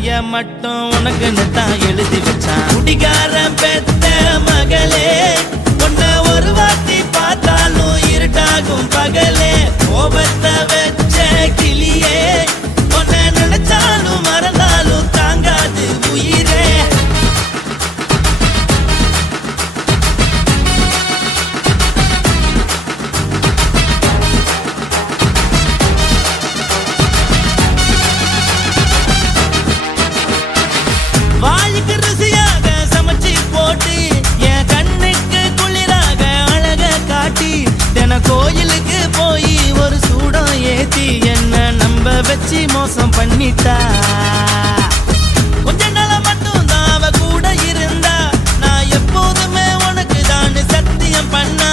வார்த்தைய மட்டும் உனக்குன்னு தான் எழுதி வச்சான். குடிகாரன் பெத்த மகளே, உன்னை ஒரு வாட்டி பார்த்தாலும் இருட்டாகும் பகலே. கோபத்தை வச்ச கிளியே, உன்னை நினைச்சாலும் மறந்தாலும் தாங்காது உயிரே. வாய்க்கு ருசியாக சமைச்சு போட்டு என் கண்ணுக்கு குளிராக அழக காட்டி தின கோயிலுக்கு போய் ஒரு சூடம் ஏத்தி என்ன நம்ப வச்சு மோசம் பண்ணிட்டா. கொஞ்ச நாள மட்டும் தான் அவ கூட இருந்தா, நான் எப்போதுமே உனக்கு தான் சத்தியம் பண்ணா.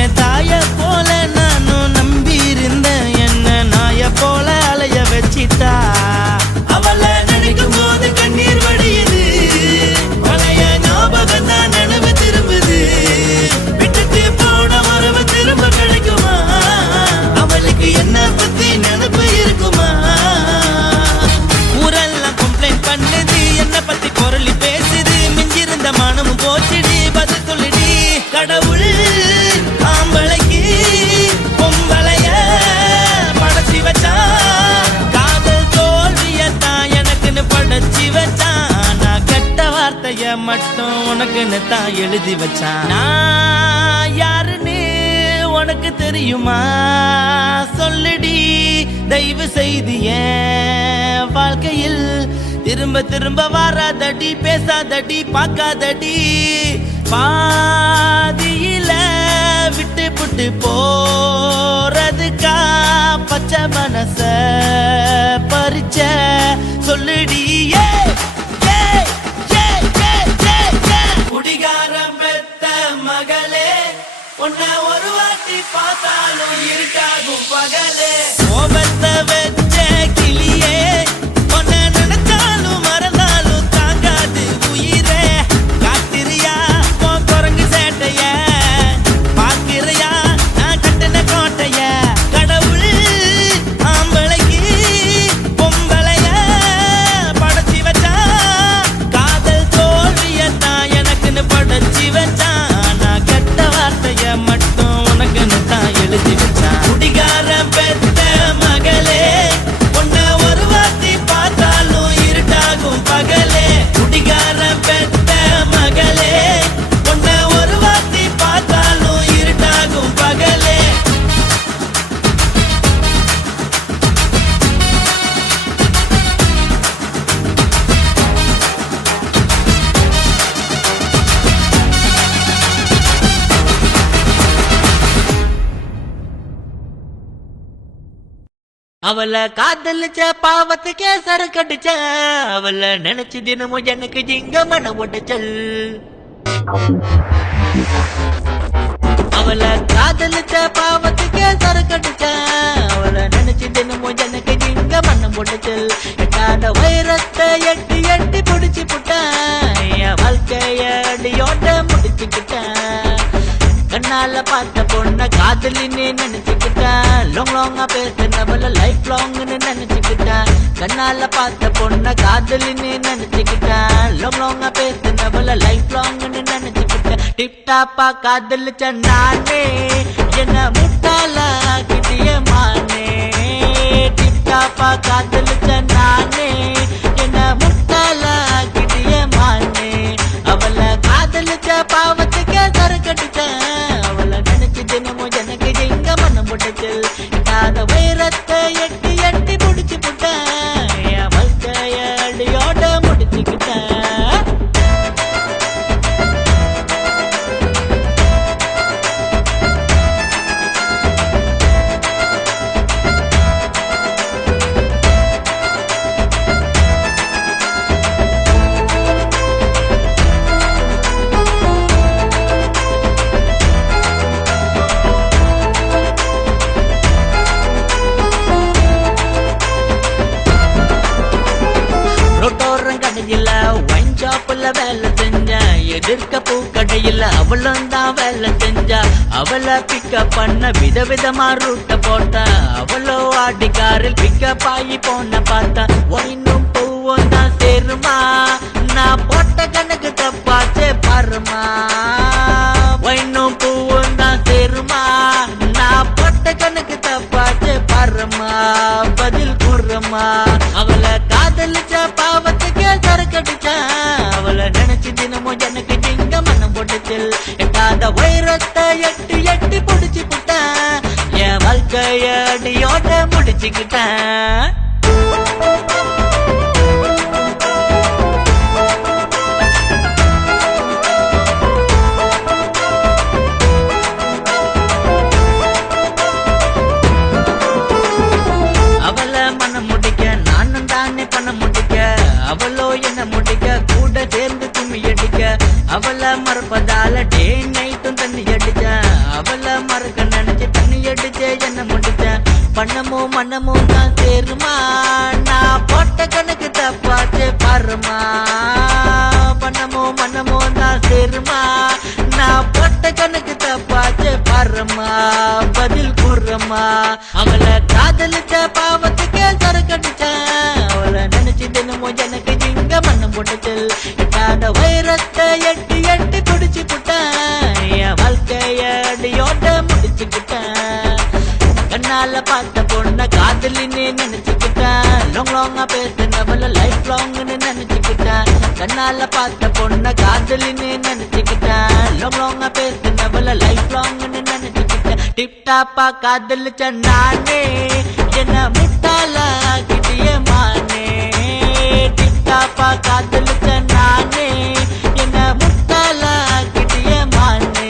என் தாய போல நானும் நம்பி இருந்தேன், என்ன நாய போல அலைய வச்சிட்டா. அவளை நினைக்கும் போது கண்ணீர் வடியுது, பழைய ஞாபகம் தான் நினைவு திரும்புது. விட்டுட்டு போன உறவு திரும்ப கிடைக்குமா? அவளுக்கு என்ன பத்தி நினைப்பு இருக்குமா? ஊரெல்லாம் கம்ப்ளைண்ட் பண்ணுது, என்ன பத்தி குரலி பேசுது. மிஞ்சிருந்த மனமும் போச்சுடி, பதில் சொல்லுடி. கடவுள் ஆம்பளைக்கு பொம்பளைய படைச்சி வச்சான், காதல் தோல்வியத்தான் எனக்குன்னு படைச்சி வச்சான். நான் கெட்ட வார்த்தைய மட்டும் உனக்குன்னு தான் எழுதி வச்சான். நான் யாருன்னு உனக்கு தெரியுமா? சொல்லுடி தயவு செய்து என் வாழ்க்கையில் திரும்ப திரும்ப வராதடி, பேசாதடி, பார்க்காதடி. பாதியில விட்டு புட்டு போறதுக்கா பச்சை மனச பறிச்ச சொல்லுடி. குடிகாரம் பெத்த மகளே, உன்னை ஒரு வாட்டி பார்த்தாலும் இருக்காகும் பகலே. கோபத்தை வச்ச கிளியே, உன்னை நினைச்சாலும் மறந்தாலும் தாங்காது உயிரே. காத்திரியா உன் குரங்கு சேட்டைய, பார்க்கிறையா நான் கட்டின கோட்டைய. கடவுள் ஆம்பளைக்கு பொம்பளைய படைச்சி வச்சா, காதல் தோல்வியத்தான் எனக்குன்னு படைச்சி வச்சான். நான் கெட்ட வார்த்தைய மட்டும் உனக்குன்னு தான் எழுதி வச்சான். குடிகாரன் பெத்த மகளே, உன்னை ஒரு வாட்டி பார்த்தாலும் இருட்டாகும் பகலே. குடிகாரன் பெத்த மகளே, உன்னை ஒரு வாட்டி பார்த்தாலும் இருட்டாகும் பகலே. அவளை காதலிச்ச பாவத்துக்கே சரக்கடிச்ச, அவளை நினைச்சு தினமும் எனக்கு ஜிங்க மன உடைச்சல். அவளை காதலிச்ச பாவத்துக்கே சரக்கடிச்ச, அவளை நினைச்சு தினமும் எனக்கு ஜிங்க மன உடைச்சல். எட்டாத வைரத்தை எட்டி எட்டி புடிச்சு புட்டேன், என் வாழ்க்கைய அடியோட முடிச்சுக்கிட்டேன். கண்ணால பார்த்த பொண்ண காதலின்னு நினைச்சுக்கிட்டேன், லாங் லாங்கா பேசினவள லைஃப் லாங்னு நினைச்சுக்கிட்டேன். கண்ணால பார்த்த பொண்ண காதலின்னு நினைச்சுக்கிட்டேன், லாங் லாங்கா பேசினவள லைஃப் லாங்னு நினைச்சுக்கிட்டேன். டிப்டாப்பா காதலிச்ச நானே, என்ன முட்டாள கிட்டிய மானே. டிப்டாப்பா காதலிச்ச நானே, என்ன முட்டாள கிட்டிய மானே. அவளை காதலிச்ச பாவத்துக்கே சரக்கடிச்சேன், அவளை நினைச்சு தினமும் எனக்கு எங்க மனம் உடைச்சல். இட்டாத வைரத்தை எட்டி எட்டி முடிச்சு புட்டேன், என் வாழ்க்கைய அடியோட முடிச்சுக்கிட்டேன். வேலை செஞ்ச எதிர்க்க பூக்கடையில் அவளும் தான் வேலை செஞ்சா. அவளை பிக்கப் பண்ண விதவிதமா ரூட்ட போட்டா, அவளோ ஆடிக்காரில் பிக்கப் ஆகி போன பார்த்தா. ஒயினும் பூவும் தான் அவளை காதலிச்ச பாவத்துக்கு சரக்கடிச்சான் அவளை நினைச்சு தினமும் எனக்கு சிங்க மனம் போட்டுச்சில் எட்டாத வைரத்தை எட்டு எட்டு புடிச்சு புட்டான் என் வாழ்க்கைய அடியோட முடிச்சுக்கிட்டான் அவளோ என்ன முடிக்க கூட சேர்ந்து கும்மி அடிக்க அவளை மறப்பதால டே நைட்டும் தண்ணி அடிச்ச அவளை மறக்க நினைச்சு தண்ணி அடிச்ச என்ன முடிச்ச பண்ணமோ மன்னமோ தான் சேருமா நான் போட்ட கணக்கு தப்பாச்சு பாருமா பண்ணமோ மன்னமோ தான் சேருமா நான் போட்ட கணக்கு தப்பாச்சு பாருமா பதில் கூறுமா அவளை காதலிச்ச பாவத்துக்கு சரக்கடிச்சான் அவளை நினைச்சு தினமும் எனக்கு இங்க மண்ணம் போட்டுச்சல் எட்டாத வைரத்தை எட்டு எட்டு குடிச்சு புட்டான் என் வாழ்க்கைய அடியோட முடிச்சுக்கிட்டான் கண்ணால பார்த்த பொண்ண காதலின்னு நினைச்சுக்கிட்டான் லாங் லாங்கா பேசினவள லைஃப் லாங்னு நினைச்சுக்கிட்டான் கண்ணால பார்த்த பொண்ண காதலின்னு நினைச்சுக்கிட்டான் லாங் லாங்கா பேசினவள லைஃப் லாங்னு நினைச்சுக்கிட்டான் டிப்டாப்பா காதலிச்ச நானே என்ன முட்டாளா கிட்டிய மானே டிப்டாப்பா காதலிச்ச நானே என்ன முட்டாளா கிட்டிய மானே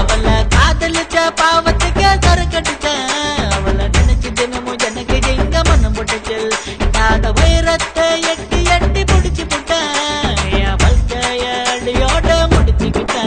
அவளை காதலிச்ச பாவத்துக்கு சரக்கடிச்சேன் அவளை நினைச்சு தினமும் எனக்கு எங்க மனம் போட்டுச்சல் எட்டாத வைரத்தை எட்டி எட்டி பிடிச்சு புட்டேன் என் வாழ்க்கைய அடியோட முடிச்சுக்கிட்டேன்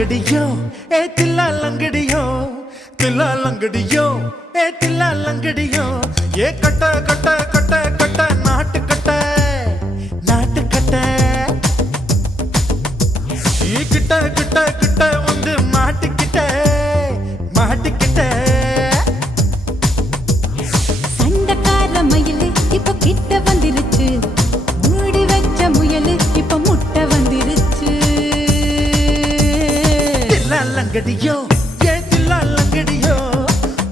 லங்கடியோ ஏ தில்லா லங்கடியோ தில்லா லங்கடியோ ஏ தில்லா லங்கடியோ ஏ கட்ட கட்ட கட்ட கட்ட நாட்டு கட்ட நாட்டு கட்ட நீ கிட்ட கிட்ட கிட்ட வந்து மாட்டிக்கிட்ட மாட்டிக்கிட்ட சண்டக்கார மயிலு இப்ப கிட்ட வந்துருச்சு மூடி வச்ச முயலு இப்ப முட்டை வந்துருச்சு தில்லா லங்கடியோ ஏ தில்லா லங்கடியோ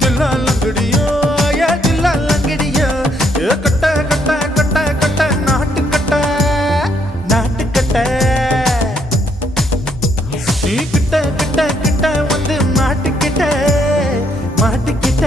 தில்லா லங்கடியோ ஏ தில்லா லங்கடியோ ஏ கட்ட கட்ட கட்ட கட்ட நாட்டு கட்ட நாட்டு கட்ட நீ கிட்ட கிட்ட கிட்ட வந்து மாட்டிக்கிட்ட மாட்டிக்கிட்ட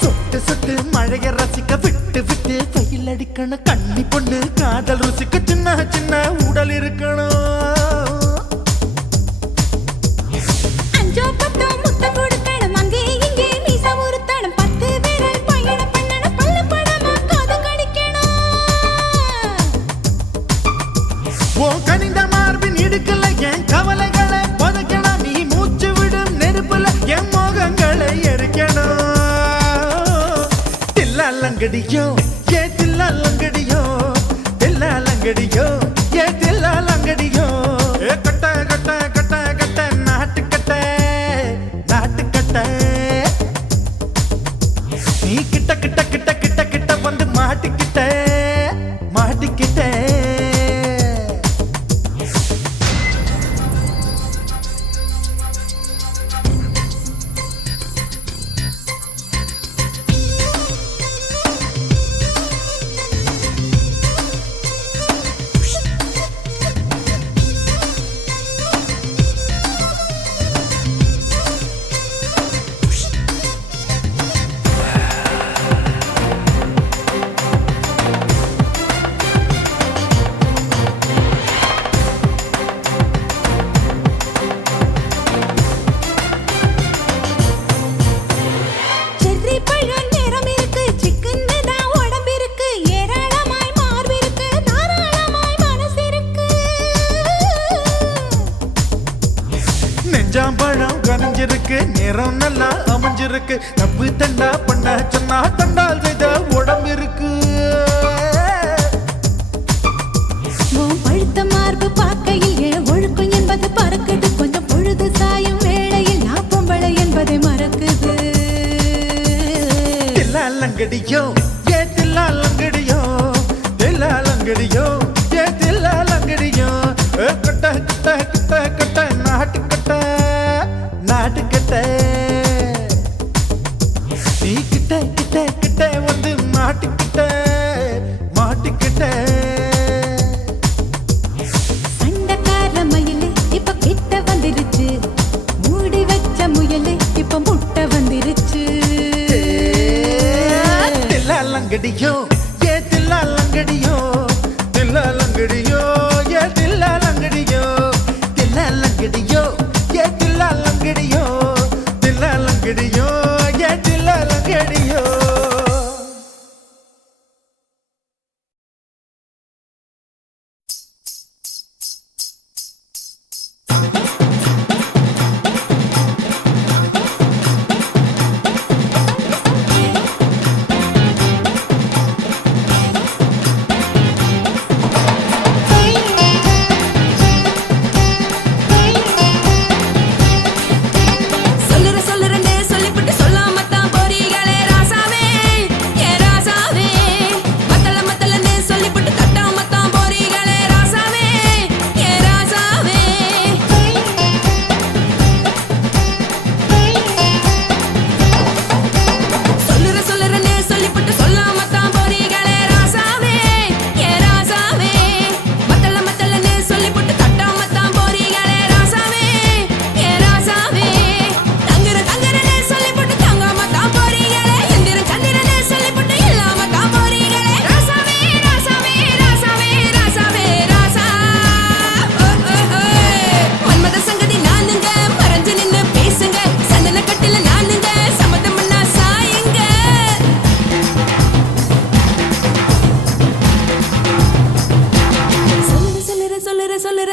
சொட்டு சொட்டு மழைய ரசிக்க விட்டு விட்டு வெயில் அடிக்கணும் கண்ணி பொண்ணு காதல் ருசிக்க சின்ன சின்ன உடல் இருக்கணும் அஞ்சோ பத்தோ முத்தம் கொடுக்கணும் அங்கே இங்கே மீசா உருத்தணும் 10 விரல் பயணம் பண்ணணும் பல்ல படமா காது கடிக்கணும் ஓ கனிந்த மார்பின் இடுக்கல என் கவலைகளை புதைக்கணும் நீ மூச்சு விடும் நெருப்புல என் மோகங்களை எரிக்கணும் தில்லா லங்கடியோ ஏ தில்லா லங்கடியோ தில்லா லங்கடியோ ஏ தில்லா லங்கடியோ ஏ கட்ட கட்ட கட்ட கட்ட நாட்டு கட்ட நாட்டு கட்ட நீ கிட்ட கிட்ட கிட்ட கிட்ட கிட்ட வந்து மாட்டிக்கிட்ட மாட்டிக்கிட்ட செர்ரி பழம் நிறம் இருக்கு சிக்கன்னு தான் உடம்பு இருக்கு ஏராளமாய் மார்பு இருக்கு தாராளமாய் மனசு இருக்கு நெஞ்சாம்பழம் கனிஞ்சிருக்கு நிறம் நல்லா அமைஞ்சிருக்கு தப்பு தண்டா பண்ண சொன்னா தண்டால் செய்த உடம்பு இருக்கு உன் பழுத்த மார்பு பார்க்கையில் என் ஒழுக்கம் என்பது பறக்குது கொஞ்சம் பொழுது சாயும் வேளையில் நான் பொம்பளை என்பதை மறக்குது தில்லா லங்கடியோ ஏ தில்லா லங்கடியோ தில்லா லங்கடியோ ஏ தில்லா லங்கடியோ ஏ கட்ட கட்ட கட்ட கட்ட நாட்டு கட்ட நாட்டு கட்ட நீ கிட்ட கிட்ட கிட்ட வந்து மாட்டிக்கிட்ட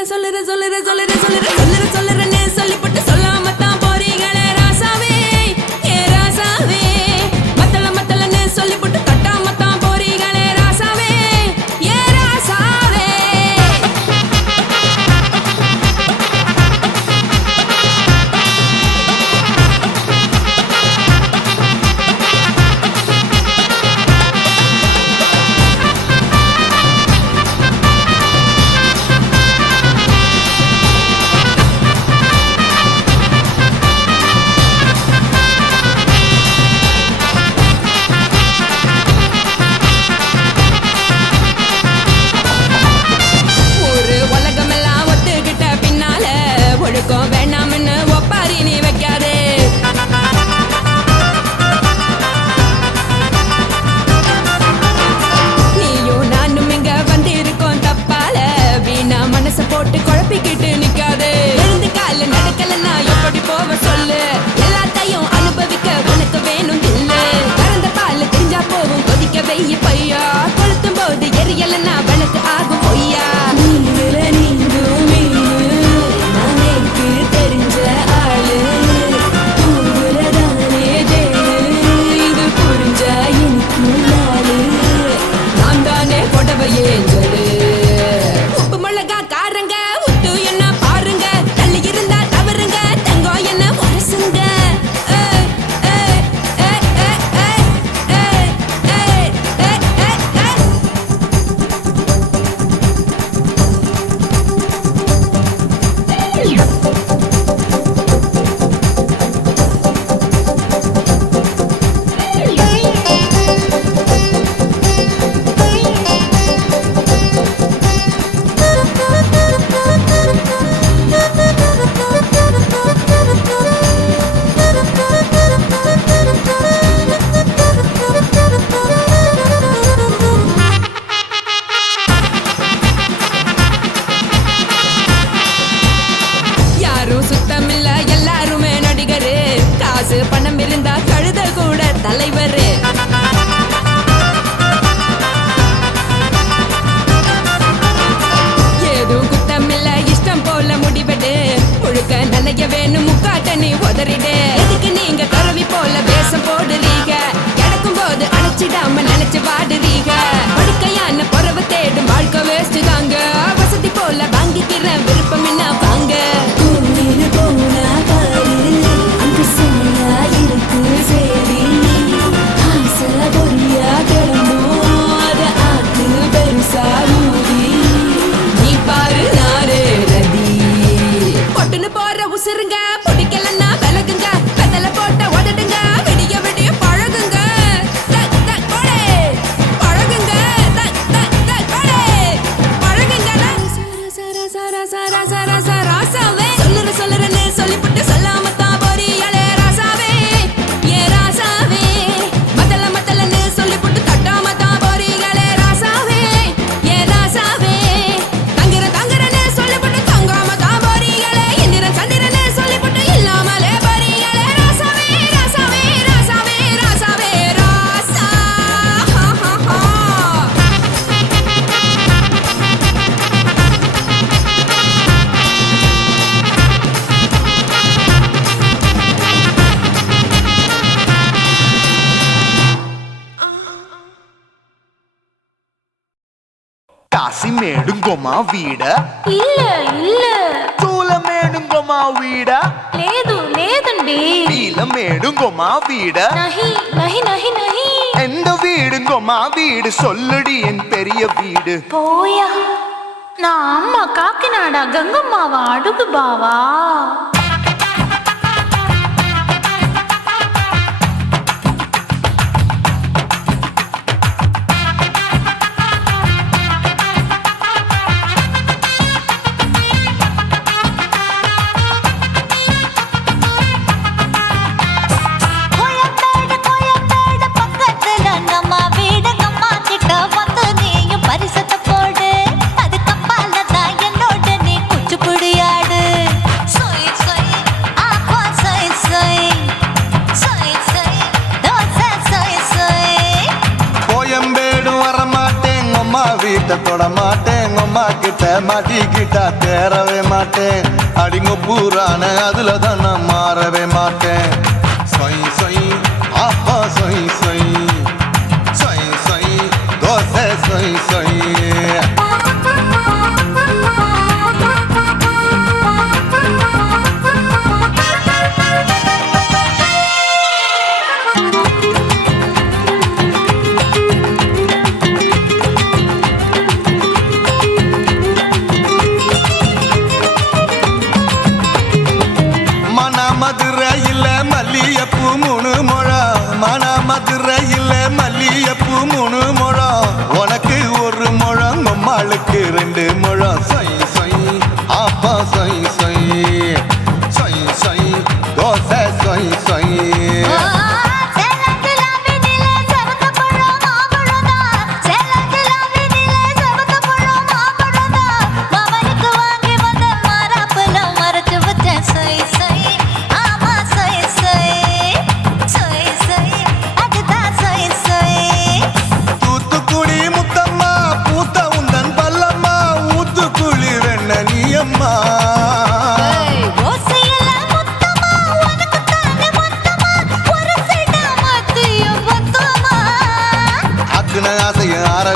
சொல்லுறேன்னு சொல்லிப்பட்டு சொல்லாமத்தான் போறீங்களே ராசாவே ஏ ராசாவே மத்தலன்னு சொல்லிப்பட்டு கட்டாமத்தான் போறீங்களே ராசாவே ஏ ராசாவே வேணாம்னு ஒப்பாரி நீ வைக்காதே நீயும் நானும் இங்க வந்திருக்கோம் தப்பால வீணா மனச போட்டு குழப்பிக்கிட்டு நிக்காதே எழுந்து கால நடக்கலன்னா எப்படி போவ சொல்லு எல்லாத்தையும் அனுபவிக்க உனக்கு வேணும் இல்ல கறந்த பால் தெரிஞ்சா போகும் கொதிக்க வெய்ய பையா கொளுத்தும் போது எரியலன்னா விளக்கு ஆகும் பொய்யா நீங்கள நீங்கும் தெரிஞ்ச ஆளு உங்களதானே தேடு இது புரிஞ்ச எனக்கு நாளு நான் தானே கொடவையே சொல்லு உப்பு மிளகா காரங்க உட்டு என்ன பாருங்க தள்ளி இருந்தா தவறுங்க தங்கம் என்ன வரசுங்க சுத்தமில்ல எல்லாருமே நடிகரு காசு பணம் இருந்தா கழுத கூட தலைவரு ஏதும் குத்தமில்ல இஷ்டம் போல முடிவெடு முழுக்க நனைய வேணும் முக்காட்ட நீ உதறிடு எதுக்கு நீங்க கரவி போல வேஷம் போடுறீங்க கிடக்கும் போது அணைச்சிடாம நினைச்சு வாடுறீங்க படுக்கையான பொறவை தேடும் வாழ்க்கை வேஸ்ட் தாங்க வசதி போல வாங்கிக்கிற விருப்பம் என்ன வாங்க போனா பாரு அங்கு சுமையா இருக்கு சரி ஆசை பொறியா கிளம்பும் அத ஆத்து பெருசா ஊதி நீ பாரு நாரே ரதி பொட்டுன்னு போற உசுருங்க பிடிக்கலன்னா விலகுங்க கதல போட்ட உதடுங்க விடிய விடிய பழகுங்க பழகுங்க பழகுங்க ராசாவே சொல்லுறேன்னு சொல்லிப்புட்டு சொல்லாமத்தான் போறீங்களே ராசாவே ஏ ராசாவே மத்தலன்னு சொல்லிப்புட்டு தட்டாமத்தான் போறீங்களே ராசாவே ஏ ராசாவே தங்குறேன்னு சொல்லிப்புட்டு தங்காமத்தான் போறீங்களே இந்திரன் சந்திரன்னு சொல்லிப்புட்டு இல்லாமலே போறீங்களே ராசாவே ராசாவே ராசாவே ராசாவே ராசா కాశీమేడుంగోమా వీడ இல்ல చూలమేడుంగోమా వీడ లేదండి నీలమేడుంగోమా వీడ నహి எந்த வீடுங்கோமா வீடு சொல்லுடி என் பெரிய வீடு పోయా నా అమ్మ కాకినాడ గంగమ్మావా అడుగు బావా பரிசத்தை போடு அது கப்பால தான் என்னோட நீ குச்சிப்புடியாடு கிட்ட மாட்டிக்கிட்டா தேரவே மாட்டேன் அடிங்க பூரான அதுல தான் நான் மாறவே மாட்டேன் சொய் சொய் அப்பா சொய் சொய் சொய் சொய் தோசை சொய் சொய் மதுரையில் மல்லியப்பூ 3 முழம் மன மதுரையில் மல்லியப்பூ 3 முழம் உனக்கு 1 முழம் அம்மாளுக்கு 2 முழம் சொய் சொய் அப்பா சொய் சொய் சொய் சொய் தோசை சொய் சொய்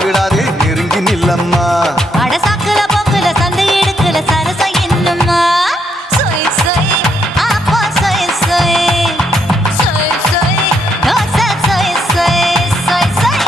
விடாதே நெருங்கி நில்லம்மா அடசாக்குல போக்குல சந்தை எடுக்கல சரச என்னம்மா சொய் சொய் அப்பா சொய் சொய் சொய் சொய் தோசை சொய் சொய் சொய் சொய்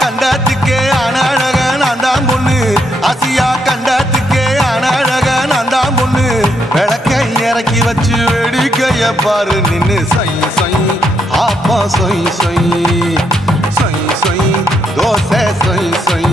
கண்டத்துக்கே அனழக நான் தான் பொண்ணு ஆசியா கண்டத்துக்கே அனழக நான் தான் பொண்ணு விளக்கை இறக்கி வச்சு வேடிக்கைய பாரு நின்னு சொய் சொய் அப்பா சொய் சொய் சொய் சொய் தோசை சொய் சொய்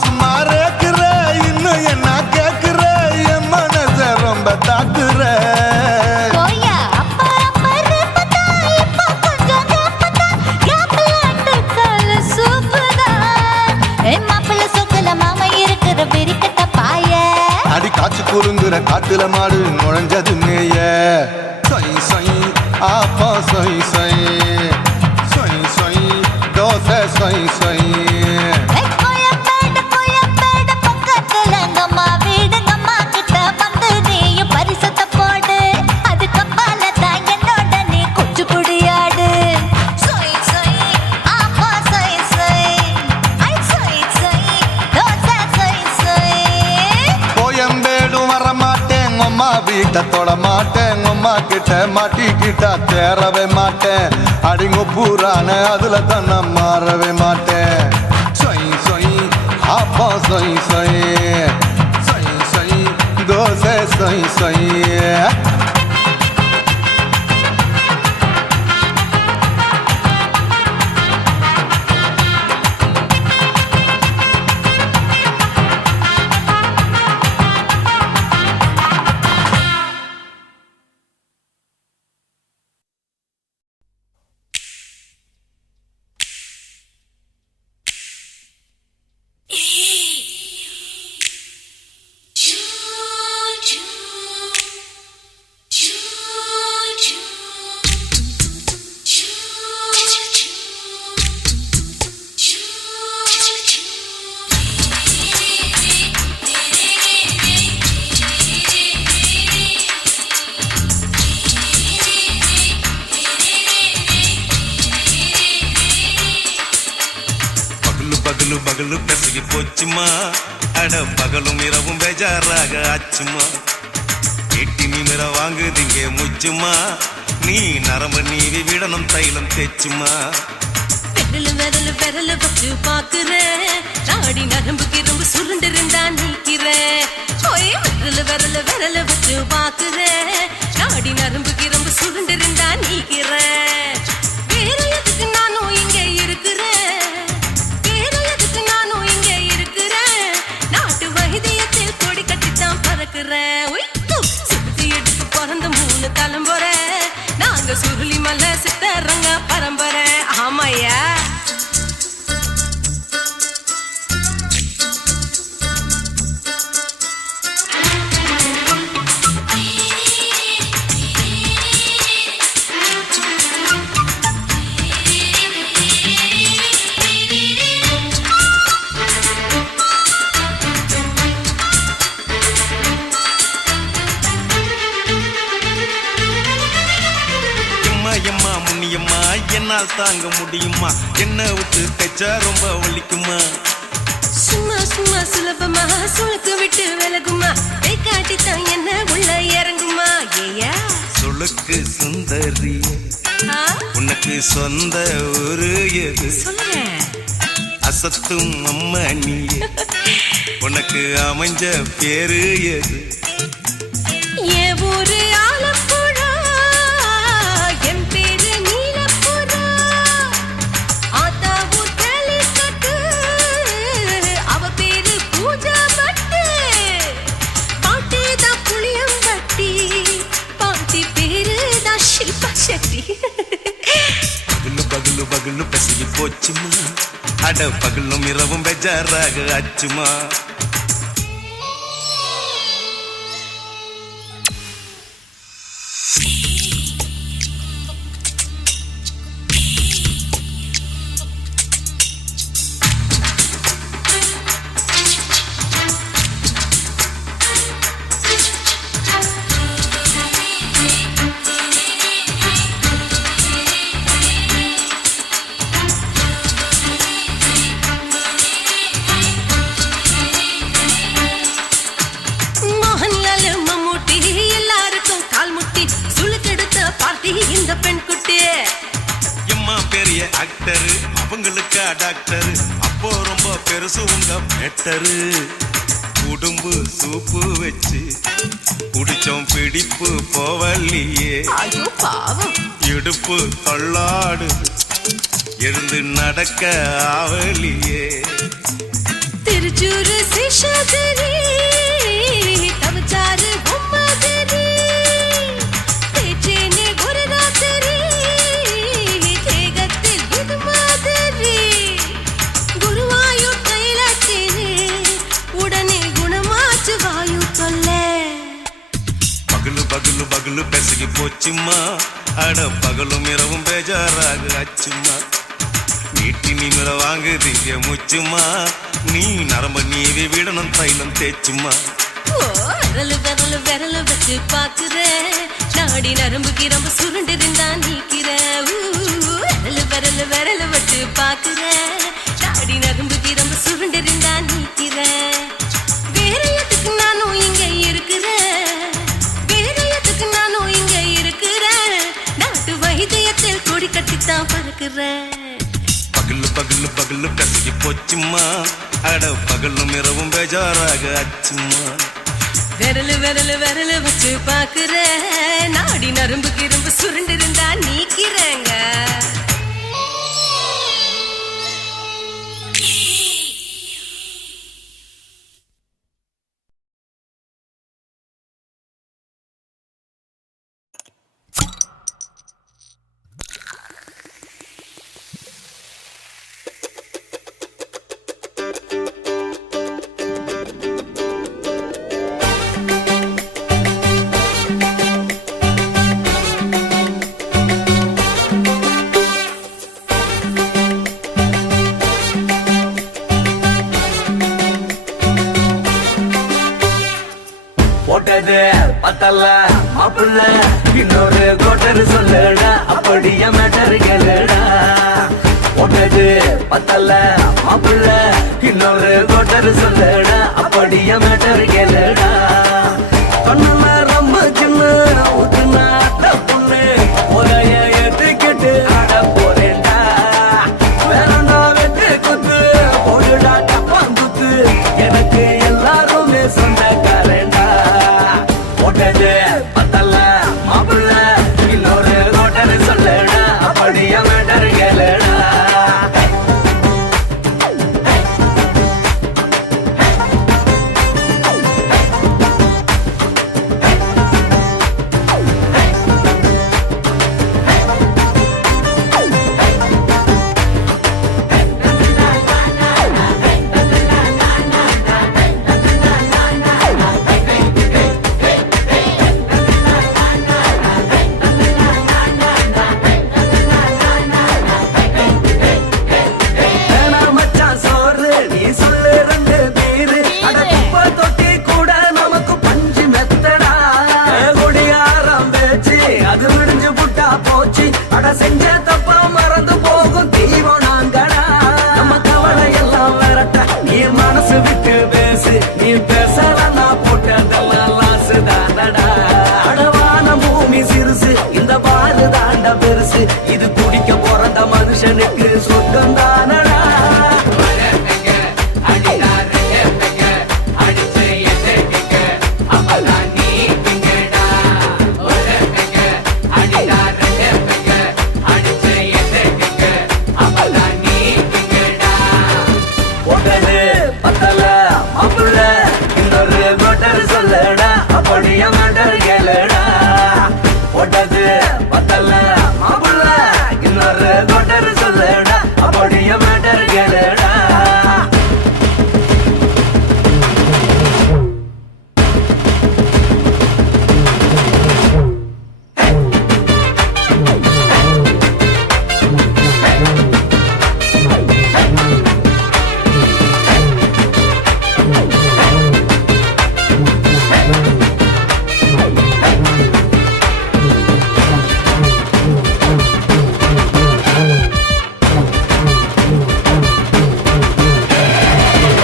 சும்மா ரேக்குற இன்னும் என்ன கேக்குற என் மனச ரொம்ப தாக்குற அடி காய்ச்சி குறுங்குற காட்டுல மாடு நுழைஞ்சது மேய சொய் சொய் அப்பா சொய் சொய் சொய் சொய் தோசை சொய் சொய் வீட்டை தொட மாட்டேன் அம்மா கிட்ட மாட்டிக்கிட்டா தேரவே மாட்டேன் அடிங்க பூரான அதுல தான் நான் மாறவே மாட்டேன் சொய் சொய் அப்பா சொய் சொய் சொய் சொய் தோசை சொய் சொய் பகலு பெசகி போச்சுமா அட பகலும் இரவும் பேஜாராக ஆச்சுமா எட்டி நிமிர வாங்குதிங்க முச்சுமா நீ நரம்ப நீவி விடணும் தைலம் தேச்சுமா விரல் விரல் விரல் வச்சு பாக்குறேன் நாடி நரம்பு கிரம்பு சுருண்டு இருந்தா நீக்கிறேன் ஓய் விரல் விரல் விரல் வச்சு பாக்குறேன் நாடி நரம்பு கிரம்பு சுருண்டு இருந்தா நீக்கிறேன் வேற எதுக்கு நானும் இங்க இருக்கிறேன் வேற எதுக்கு நானும் இங்க இருக்கிறேன் நாட்டு வைத்தியத்தில் கொடி கட்டித்தான் பறக்கிறேன் சுத்தி எடுத்து பிறந்த 3 தலைமுறை நாங்க சுருளி மலை சித்தரங்க பரம்பரை ஆமாயா எம்மா முன்னியம்மா என்னால் தாங்க முடியுமா என்ன விட்டு தைச்சா ரொம்ப வலிக்குமா சும்மா சும்மா சுலபமா சுளுக்கு விட்டு விலகுமா கை காட்டித்தான் என்ன உள்ள இறங்குமா ஏயா சுளுக்கு சுந்தரி உனக்கு சொந்த ஊரு எது சொல்லுங்க அசத்தும் அம்மா நீ உனக்கு அமைஞ்ச பேரு எது என் ஊரு ஆலப்புழா என் பேரு நீலப்புறா ஆத்தா ஊர் கேலிக்கட்டு அவ பேரு பூஜா பட்டு பாட்டி தான் புளியம்பட்டி பாட்டி பேரு தான் ஷில்பா செட்டி பகலு பகலு பகலு பசிக்கு போச்சுமா அட பகலும் இரவும் பெஜாராக ஆச்சுமா இந்த பெண் குட்டி எம்மா பெரிய ஆக்டரு அவங்களுக்கா டாக்டரு அப்போ ரொம்ப பெருசு உங்க மேட்டரு உடும்பு சூப்பு வச்சு குடிச்சோம் பிடிப்பு போவல்லையே ஐயோ பாவம் இடுப்பு தள்ளாடு எழுந்து நடக்க ஆவலியே திருச்சூரு சிஷாதிரி தவச்சாரு பொம்மதிரி தேச்சேனே ஒரு ராத்திரி தேகத்தில் இது மாதிரி குருவாயூர் கைலாத்திரி உடனே குணமாச்சு வாயு சொல்ல பகலு பகலு பகலு பெசகி போச்சுமா அட பகலும் இரவும் பேஜாராக ஆச்சுமா நீட்டி நீங்கள வாங்கு திங்க முச்சுமா நீ நரம்ப நீவி விடணும் தைலம் தேச்சுமா விரல் விரல் விரல் வச்சு பாக்குறேன் நாடி நரம்பு கிரம்பு சுருண்டு இருந்தா நீக்கிறேன் விரல் விரல் விரல் வச்சு பாக்குறேன் நாடி நரம்பு கிரம்பு சுருண்டு இருந்தா நீக்கிறேன் வேற எதுக்கு நானும் இங்க இருக்கிறேன் வேற எதுக்கு நானும் இங்க இருக்கிறேன் நாட்டு வைத்தியத்தில் கொடி கட்டித்தான் பறக்கிறேன் பகலு பகலு பகலு பெசகி போச்சுமா அட பகலும் இரவும் பேஜாராக ஆச்சுமா விரல் விரல் விரல் வச்சு பாக்குறேன் நாடி நரம்பு கிரம்பு சுருண்டு இருந்தா நீக்கிறேங்க போட்டது பத்தல்ல மாப்பிள்ள இன்னொரு கோட்டர் சொல்லுடா அப்படிய மேட்டர் கேளுடா போட்டது பத்தல்ல மாப்பிள்ள இன்னொரு கோட்டர் சொல்லுடா அப்படிய மேட்டர் கேளுடா சொன்ன ரொம்ப சின்ன ஊத்துனாட்ட பொண்ணு முறைய ஏத்துக்கிட்டு ஆட போறேன்டா வேற எனக்கு எல்லாருமே சொந்தக்காரண்டா. போட்டது பத்தல்ல மாப்பிள்ள இன்னொரு கோட்டன்னு சொல்லடா, அப்படியே மேட்டர் கேளுடா. வேணா மச்சான் சோறு, நீ சொல்லு ரெண்டு பீரு. அட குப்பை தொட்டி கூட நமக்கு பஞ்சு மெத்தடா. குடியாரம் பேச்சு அது விடிஞ்சு புட்டா போச்சு. அட செஞ்ச தப்பா மறந்து போகும் தெய்வம் நாங்கடா. நம்ம கவலை எல்லாம் விரட்ட நீ மனசு விட்டு பேசு. நீ பேசலன்னா போட்டதெல்லாம் லாசு தானடா. அடவான பூமி சிறுசு, இந்த பாலு தாண்ட பெருசு. இது குடிக்க பிறந்த மனுஷனுக்கு சொர்க்கம் தானடா. போட்டது பத்தல மாப்பிள்ள இன்னொரு கோட்டர் சொல்லடா, அப்படியே மேட்டர் கேளுடா. போட்டது பத்தல மாப்பிள்ள இன்னொரு கோட்டர் சொல்லடா, அப்படியே மேட்டர் கேளுடா.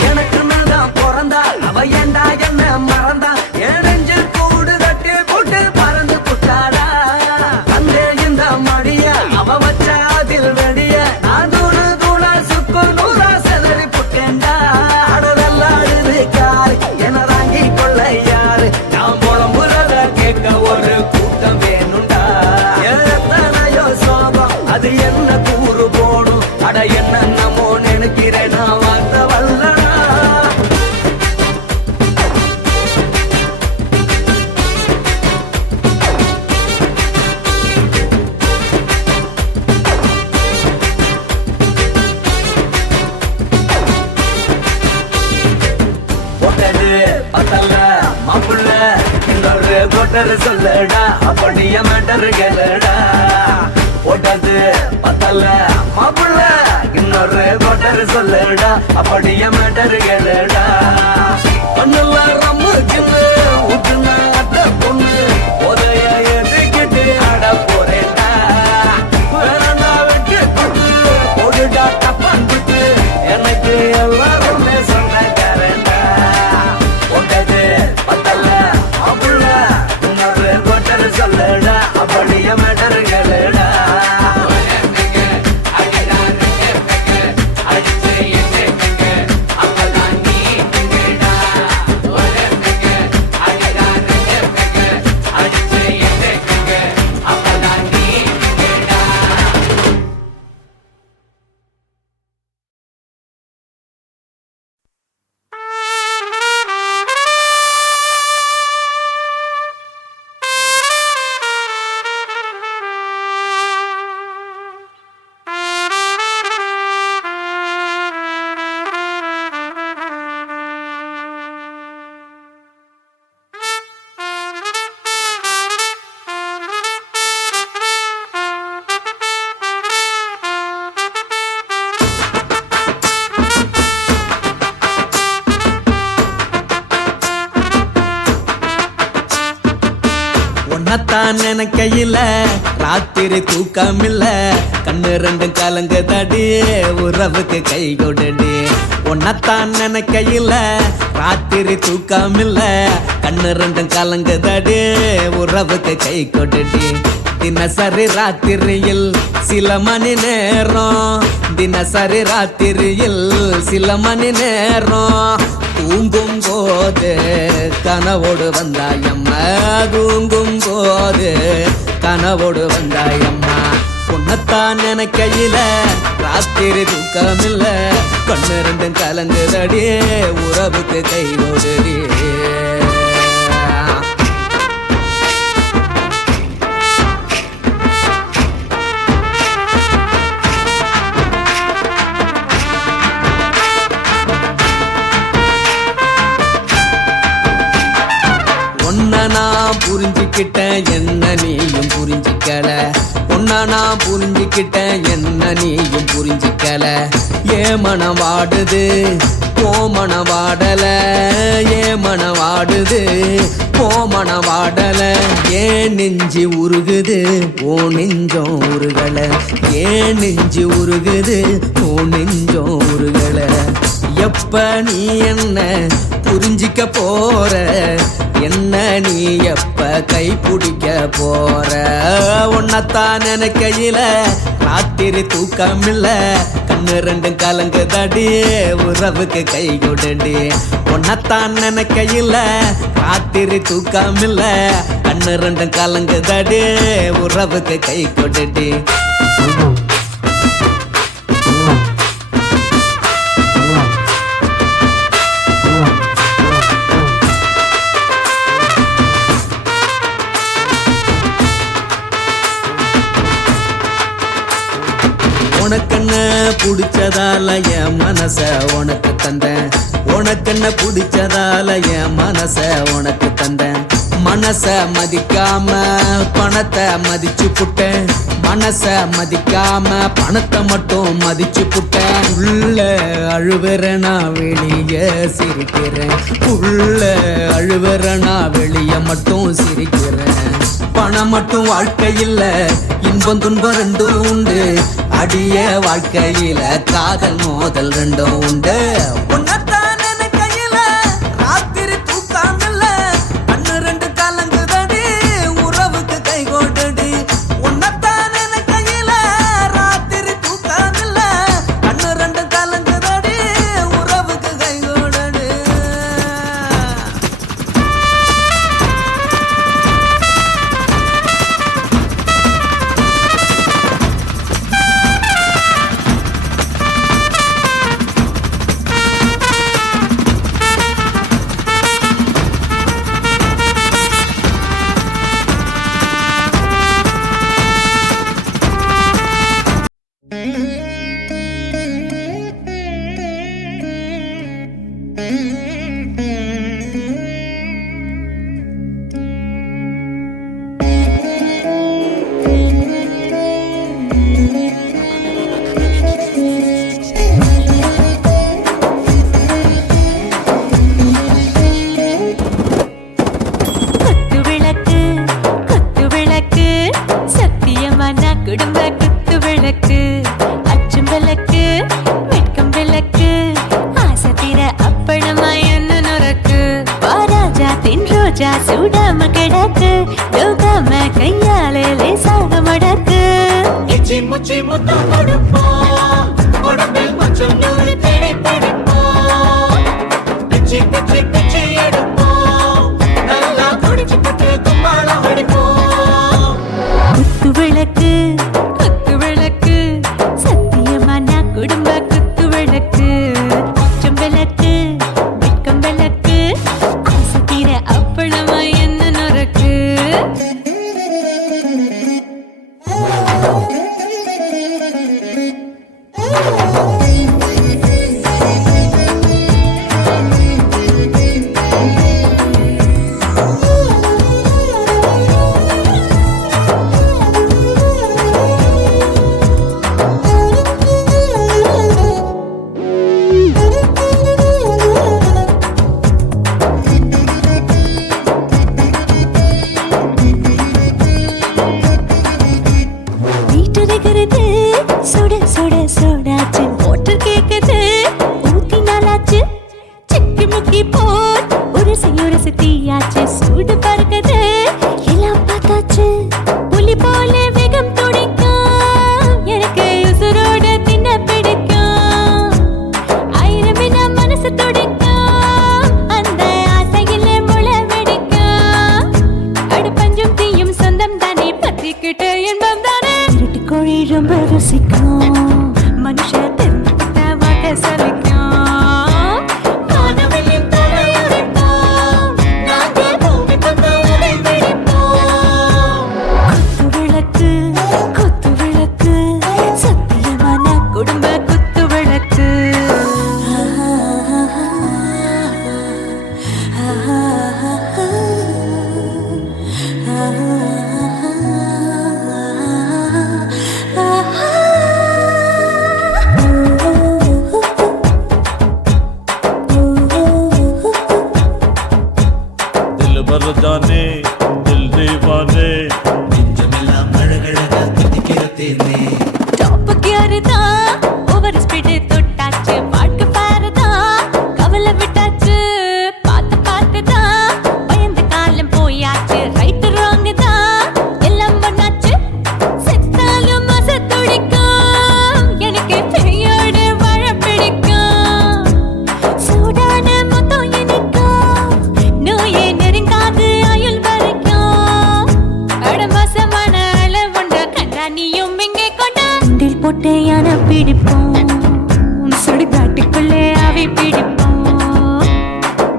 எனக்கு தான் பிறந்தா அவ ஏண்டா என்ன மறந்தா. என் நெஞ்சில் கூடு கட்டி போட்டு பறந்து புட்டாடா. அங்கே இந்த மடிய அவ வச்ச அதில் வெடிய நான் தூணு தூளா சுக்கு நூறா செதறி புட்டேன்டா. அடவெல்லாடுது காரு என தாங்கி கொள்ள யாரு. நான் புலம்புறத கேட்க ஒரு கூட்டம் வேணுண்டா. எத்தனையோ சோகம் அது என்ன கூறு போடும். அட என்னென்னமோ நினைக்கிறேன் நான் வார்த்தை வல்லடா. போட்டது பத்தல்ல மாப்பிள்ள இன்னொரு கோட்டர் சொல்லடா, அப்படியே மேட்டர் கேளுடா. போட்டது பத்தல்ல மாப்பிள்ள இன்னொரு கோட்டர் சொல்லடா, அப்படியே மேட்டர் கேளுடா. ஒன்னுல ரம்மு சின்ன ஊட்டுனா அத்த பொண்ணு உதய எதுக்கிட்டு ஆட போறேன்டா. வேறண்டா வெட்டி கொண்டு போடுடா டப்பான் விட்டு எனக்கு எல்லாருமே சொந்தக்காரண்டா. போட்டது பத்தல்ல மாப்பிள்ள இன்னொரு கோட்டர் சொல்லடா, அப்படியே மேட்டர் கேளுடா. உன்னத்தான் நினைக்கையில ராத்திரி தூக்கமில்ல, கண்ணு ரெண்டும் கலங்குதடி உறவுக்கு கை கொடுடி. உன்னத்தான் நினைக்கையில ராத்திரி தூக்கமில்ல, கண்ணு ரெண்டும் கலங்குதடி உறவுக்கு கை கொடுடி. தினசரி ராத்திரியில் சில மணி நேரம், தினசரி ராத்திரியில் சில மணி நேரம் தூங்கும் போது கனவோடு வந்தாயம்மா தூங்கும் போது கனவோடு வந்தாயம்மா உன்னைத்தான் நினைக்கையில ராத்திரி தூக்கமில்ல கண்ணு ரெண்டும் கலங்குதடி உறவுக்கு கை ஓடுடி நான் புரிஞ்சுக்கிட்டேன் என்ன நீயும் புரிஞ்சிக்கல உன்ன நான் புரிஞ்சுக்கிட்டேன் என்ன நீயும் புரிஞ்சிக்கல ஏன் மனம் வாடுது போ மனம் வாடல ஏன் மனம் வாடுது போ மனம் வாடல ஏன் நெஞ்சு உருகுது ஓ நெஞ்சம் உருகல ஏன் நெஞ்சு உருகுது ஓ நெஞ்சம் உருகல எப்ப நீ என்ன புரிஞ்சிக்க போற என்ன நீ எப்ப கை பிடிக்க போற உன்னைத்தான் நினைக்கையில ராத்திரி தூக்கமில்ல கண்ணு ரெண்டும் கலங்குதடி உறவுக்கு கை கொடுடி உன்னைத்தான் நினைக்கையில ராத்திரி தூக்கமில்ல கண்ணு ரெண்டும் கலங்குதடி உறவுக்கு கை கொடுடி உனக்கென்ன பிடிச்சதால என் மனச உனக்கு தந்தேன் உனக்கென்ன பிடிச்சதால என் மனச உனக்கு தந்தேன் மனச மதிக்காம பணத்தை மதிச்சு புட்டேன் மனச மதிக்காம பணத்தை மட்டும் மதிச்சு புட்டேன் உள்ள அழுவுற நான் வெளிய சிரிக்கிறேன் உள்ள அழுவுற நான் வெளிய மட்டும் சிரிக்கிறேன் பணம் மட்டும் வாழ்க்கையில் இன்பம் துன்பம் ரெண்டும் உண்டு அடிய வாழ்க்கையில காதல் மோதல் ரெண்டும் உண்டு உன்னைத்தான் நினைக்கையில ராத்திரி தூக்காமல்ல கண்ணு ரெண்டு கலங்குதடி உறவுக்கு கை கோடுடி உன்னைத்தான் நினைக்கையில ராத்திரி தூக்காமல்ல கண்ணு ரெண்டு கலங்குதடி உறவுக்கு கை கோடுடி சுடாம கிடக்கு யோகாம கையாலே லேசாக மடக்கு இச்சி முச்சி முத்தம் கொடுப்போம் உடம்பில் கொஞ்சம் நூறு தேடி பிடிப்போம் பிச்சி பிச்சி பிச்சி எடுப்போம் நல்லா குடிச்சு பட்டு கும்பாலம் அடிப்போம் குத்து விளக்கு சத்தியமா நான் குடும்ப குத்து விளக்கு அச்சம் விளக்கு வெட்கம் விளக்கு ஆசை தீர அப்பளமா என்ன நொறுக்கு சுட சுட சோடாச்சு மோட்டர் கேக்குது ஊத்தி நாளாச்சு சிக்கி முக்கி போட் உரசி தீயாச்சு சூடு பறக்குது எல்லாம் பார்த்தாச்சு புலி போல வேகம் துடிக்கும் எனக்கு உசுரோட தின்ன பிடிக்கும் ஆயிரம் மனசு துடிக்கும் ருசிக்கும் மனுஷ தெரிஞ்சுக்கிட்ட வாக்க சலிக்கும் வானவெளியின் தலையுரைப்போம் நாங்கள் பூமி கொண்டு உரை பிடிப்போம் குத்து விளக்கு சத்தியமான குடும்ப குத்து விளக்கு दिल भर जाने दिल दीवाने டாப் கியர் தான் ஓவர் ஸ்பீடு தொட்டாச்சு பாட்டு பாரு தான் கவலை விட்டாச்சு பார்த்து தான் பயந்து காலம் போயாச்சு ரைட் ராங் தான் எல்லாம் பண்ணாச்சு செத்தாலும் மச துடிக்கும் எனக்கு பெரியோட வாழ பிடிக்கும் சூடான மொத்தம் இனிக்கும் நோயே நெருங்காது ஆயுள் வரைக்கும் அடமோசமான அளவுண்ட கண்டா நீயும் இங்கே கொண்டா உண்டில் போட்டு யானை பிடிப்போம் சுடுகாட்டுக்குள்ளே அவை பிடிப்போம்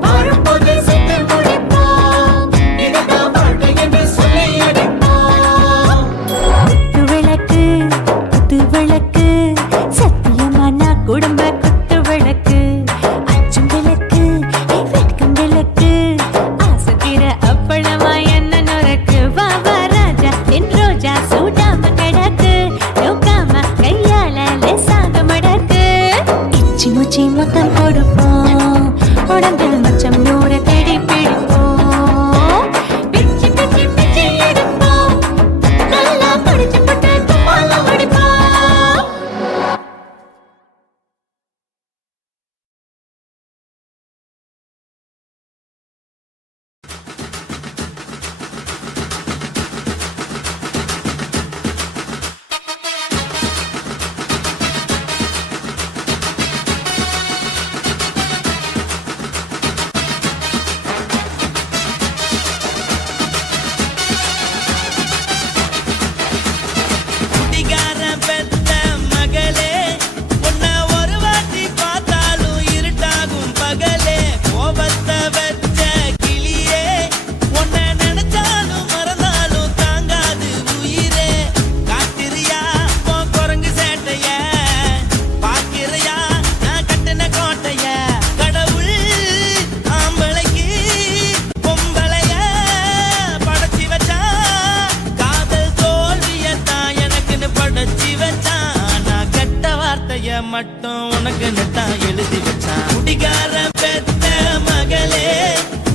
வாழும்போது செத்து முடிப்போம் இதுதான் வாழ்க்கை என்று சொல்லி அடிப்போம் குத்து விளக்கு சத்தியமான குடும்ப குத்து விளக்கு அச்சும் விளக்கு வெட்கம் விளக்கு ஆசை தீர அப்பளமா என்ன நுறக்கு வா வா ராஜா என் ரோஜா சூடாம கிடக்கு நோக்காம கையால லேசாக மடக்கு இச்சி முச்சி மொத்தம் கொடுப்போம் உடம்பில் மச்சம் நூற தேடி பிடிப்போம் பிச்சி பிச்சி பிச்சி எடுப்போம் நல்லா படிச்சு போட்டு துப்பால அடிப்போம் குடிகாரன் பெத்த மகளே உன்னை ஒரு வாட்டி பார்த்தாலும் இருட்டாகும் பகலே கோபத்தை வச்ச கிளியே உன்னை நினைச்சாலும் மறந்தாலும் தாங்காது உயிரே காத்திரியா உன் குரங்கு சேட்டைய பாக்கிறையா நான் கட்டின கோட்டைய கடவுள் ஆம்பளைக்கு பொம்பளைய படைச்சி வச்சா காதல் தோல்வியத்தான் எனக்குன்னு படைச்சி வச்சான் நான் கெட்ட வார்த்தைய மட்டும் உனக்குன்னு தான் எழுதி வச்சான் குடிகாரன் பெத்த மகளே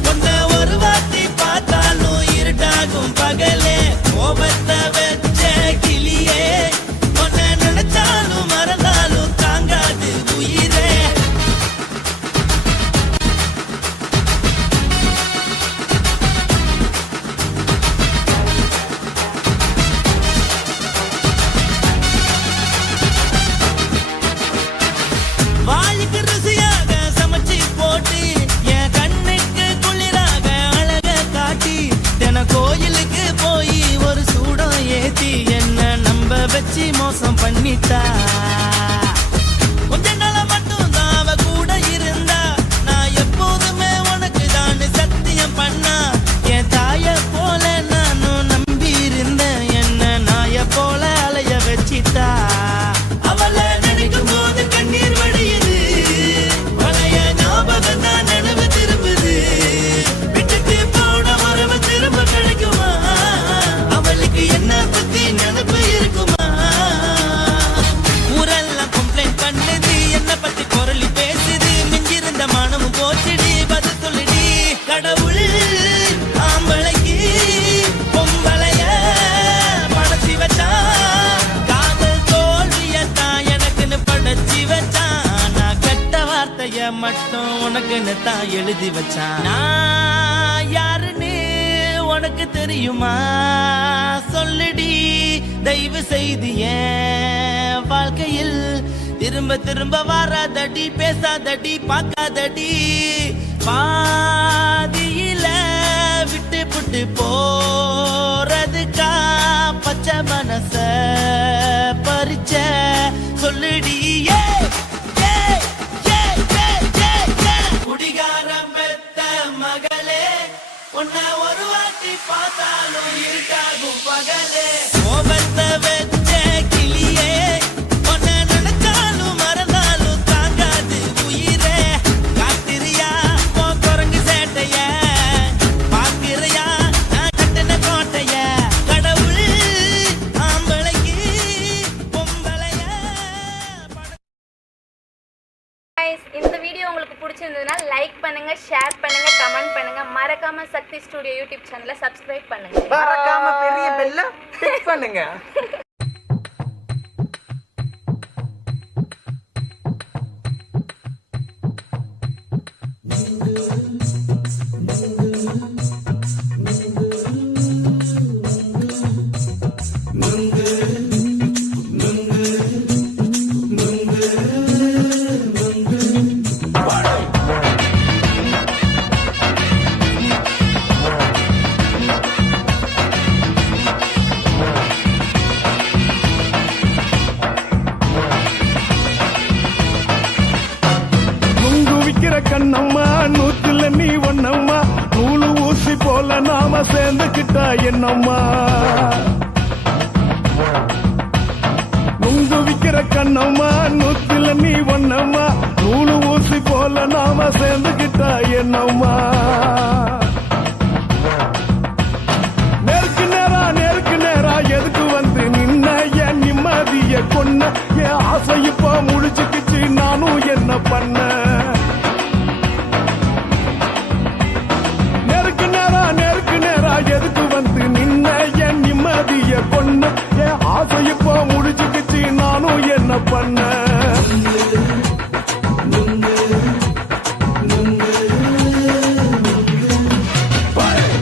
உன்னை ஒரு வாட்டி பார்த்தாலும் இருட்டாகும் பகலே கோபத்தை வச்ச கிளியே உன்னை நினைச்சாலும் மறந்தாலும் தாங்காது உயிரே வாளிக்கு ருசியாக சமைச்சு போட்டு என் கண்ணுக்கு குளிராக அழக காட்டி தின கோயிலுக்கு போய் ஒரு சூடம் ஏத்தி என்ன நம்ப வச்சு மோசம் பண்ணிட்டா கொஞ்ச நாள மட்டும் தான் அவ கூட இருந்தா நான் எப்போதுமே உனக்கு தான் சத்தியம் பண்ணா என் தாய போல நானும் நம்பி இருந்தேன் என்ன நாய போல அலைய வச்சிட்டா அவளை நினைக்கும் போது கண்ணீர் வடியுது பழைய ஞாபகம் தான் நினைவு திரும்புது விட்டுட்டு போன உறவு திரும்ப கிடைக்குமா அவளுக்கு என்ன பத்தி நினைப்பு இருக்குமா ஊரெல்லாம் கம்ப்ளைண்ட் பண்ணுது என்ன பத்தி குரலி பேசுது மிஞ்சிருந்த மனமும் போச்சுடி பதில் சொல்லுடி கடவுள் ஆம்பளைக்கு பொம்பளைய படைச்சி வச்சா காதல் தோல்வியத்தான் எனக்குன்னு படைச்சி வச்சான் நான் கெட்ட வார்த்தைய மட்டும் உனக்குன்னு தான் எழுதி வச்சான் நான் யாருன்னு உனக்கு தெரியுமா சொல்லுடி தயவு செய்து என் வாழ்க்கையில் திரும்ப திரும்ப வராதடி பேசாதடி பார்க்காதடி பாதியில விட்டு புட்டு போறதுக்கா பச்சை மனச பறிச்ச சொல்லுடி குடிகாரம் பெத்த மகளே உன்னை ஒரு வாட்டி பார்த்தாலும் இருக்காகும் பகலே கோபத்தை வச்ச கிளியே உன்னை நினைச்சாலும் மறந்தாலும் தாங்காது உயிரே காத்திரியா உன் குரங்கு சேட்டைய பாக்கிறியா நான் கட்டின கோட்டைய கடவுள் ஆம்பளைக்கு பொம்பளைய Guys, இந்த வீடியோ உங்களுக்கு பிடிச்சிருந்ததுன்னா லைக் பண்ணுங்க, ஷேர் பண்ணுங்க, கமெண்ட் பண்ணுங்க. மறக்காம சக்தி ஸ்டுடியோ யூடியூப் சேனலை சப்ஸ்கிரைப் பண்ணுங்க. மறக்காம பெரிய பெல்ல கிளிக் பண்ணுங்க. நுங்கு விக்கிற கண்ணம்மா நூத்துல நீ ஒன்னம்மா நூலு ஊசி போல நாம சேர்ந்துக்கிட்டா என்னம்மா நுங்கு விக்கிற கண்ணம்மா நூத்துல நீ ஒன்னம்மா நூலு ஊசி போல நாம சேர்ந்துக்கிட்டா என்னம்மா நேருக்கு நேரா எதுக்கு வந்து நின்ன என் நிம்மதிய கொன்ன என் ஆசை இப்ப முடிச்சுக்கிச்சு நானும் என்ன பண்ண நேருக்கு நேரா எதுக்கு வந்து நின்ன என் நிம்மதிய கொன்ன என் ஆசை இப்ப முடிச்சுக்கிச்சு நானும் என்ன பண்ண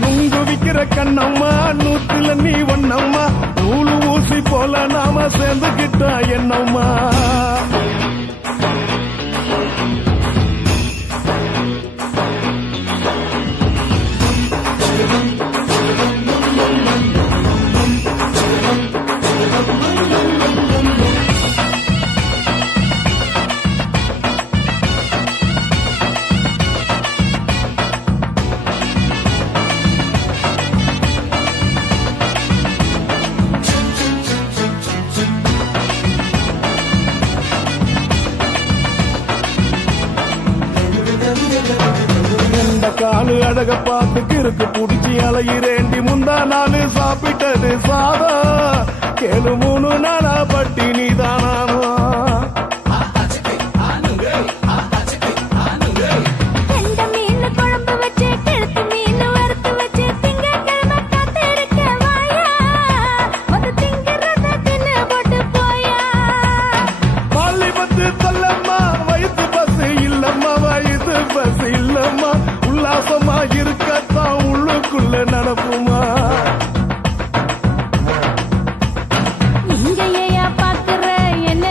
நுங்கு விக்கிற கண்ணம்மா நூத்துல நீ ஒன்னம்மா நூலு ஊசி போல நாம சேர்ந்துக்கிட்டா என்னம்மா காலு அழக பார்த்து கிறுக்கு புடிச்சு அலையிறேண்டி முந்தா நாலு சாப்பிட்டது சாதம் கேளு 3 நாளா பட்டினி தானானோ கெண்ட மீன் குழம்பு வச்சு கெளுத்து மீன் வறுத்து வச்சு திங்கட்கிழமை காத்திருக்க வாயா வந்து திங்கிறத தின்னு போட்டு போயா பள்ளி பத்து சொல்லம்மா வயிற்று பசு இல்லம்மா வயிற்று பசு இல்லம்மா உல்லாசமா இருக்கத்தான் உள்ளுக்குள்ள நடப்புமா இங்க ஏயா பாக்குற என்ன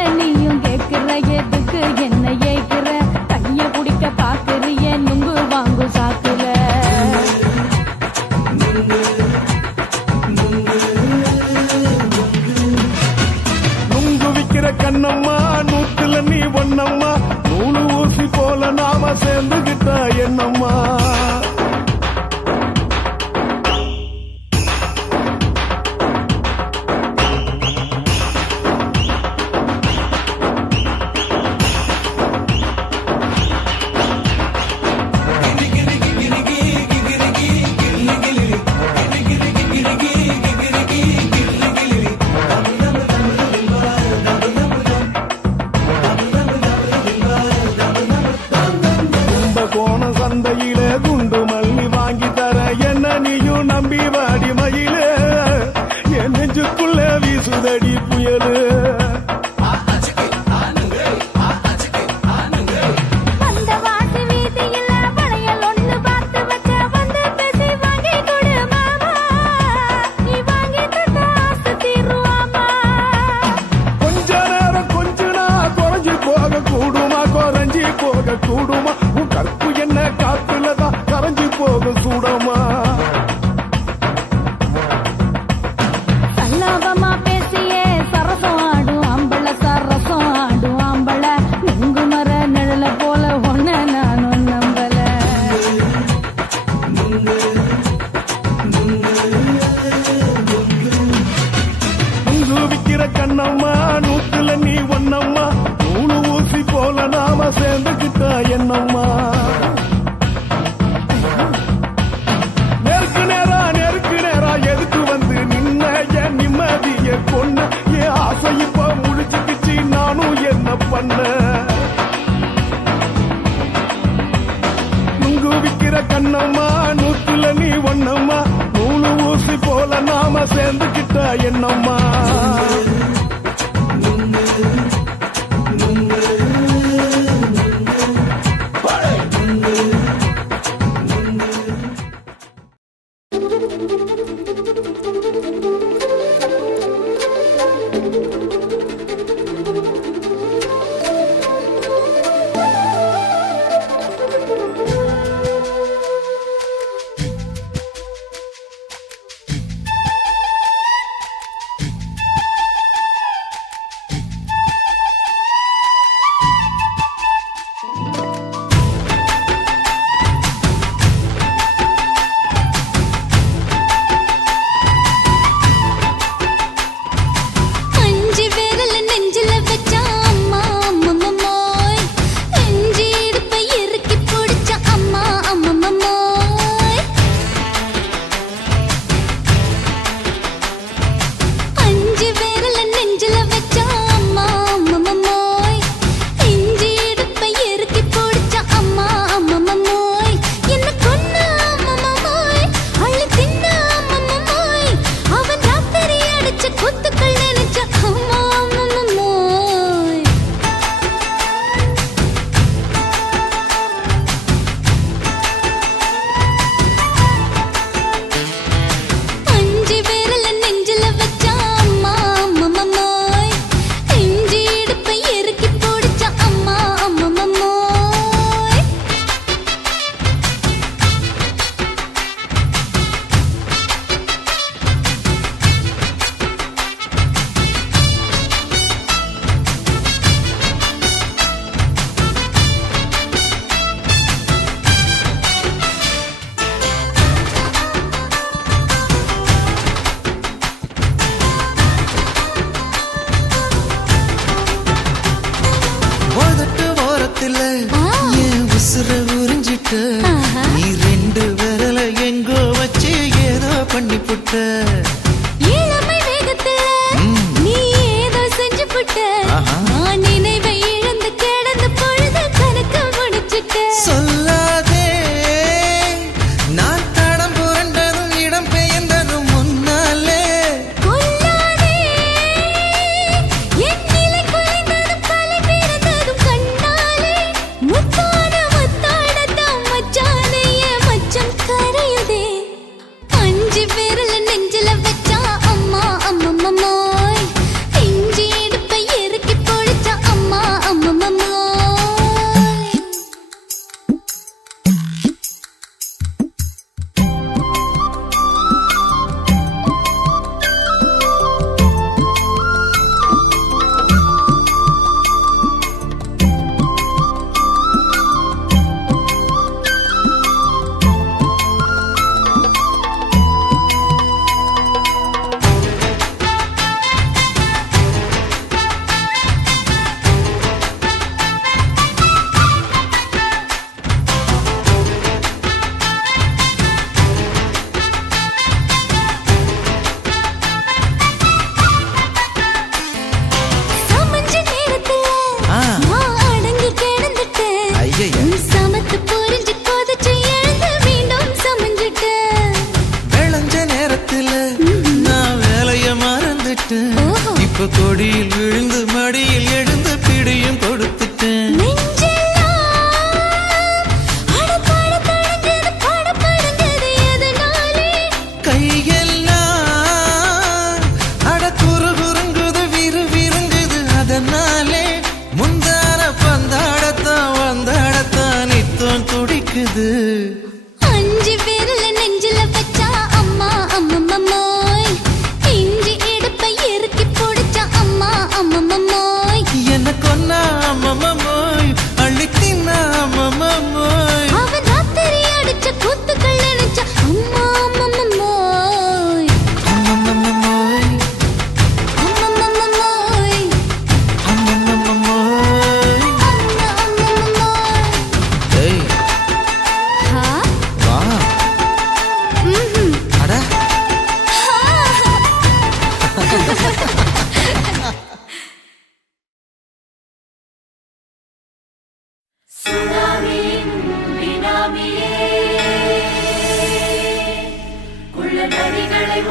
கண்ணம்மா நூற்றுல நீ ஒண்ணம்மா நூலு ஊசி போல நாம சேர்ந்துக்கிட்ட என்னம்மா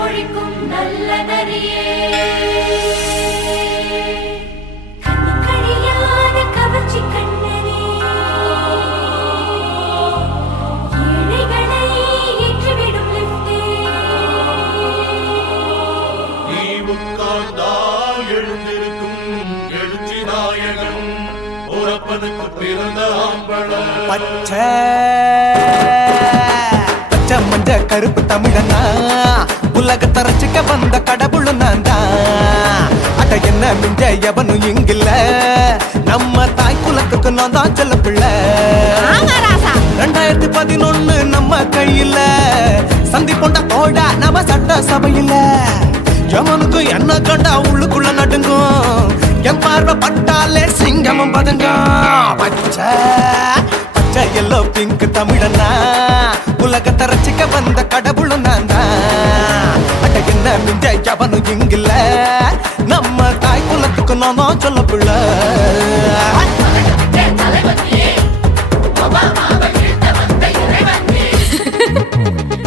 பொழிக்கும் நல்ல நரியே கண்ணிக்கழியாத கவர்ச்சி கண்ணனே ஏழைகளை ஏற்றிவிடும் லிப்டே நீ உட்கார்ந்தால் எழுந்திருக்கும் எழுச்சி நாயகன் உறப்பனுக்கு பிறந்த ஆம்பள பச்சை பச்சை மஞ்ச கருப்பு தமிழனா உலகத்தை ரசிக்க வந்த கடவுள் நான் தான் அட என்ன மிஞ்ச எவனும் இங்கில்ல நம்ம தாய் குலத்துக்கு நான் தான் செல்ல பிள்ளை 2011 நம்ம கையில சந்தி பொண்ட தோடா நம்ம சட்ட சபையில எவனுக்கு என்ன கண்டா உள்ளுக்குள்ள நடுங்கும் என் பார்வை பட்டாலே சிங்கமும் பதுங்கும் பச்சை பச்சை எல்லோ பிங்க் தமிழனா உலகத்தை ரசிக்க வந்த கடவுள் நான் தான் அட என்ன மிஞ்ச எவனும் இங்கில்ல நம்ம தாய் குலத்துக்கு நான் தான் சொல்ல பிள்ளை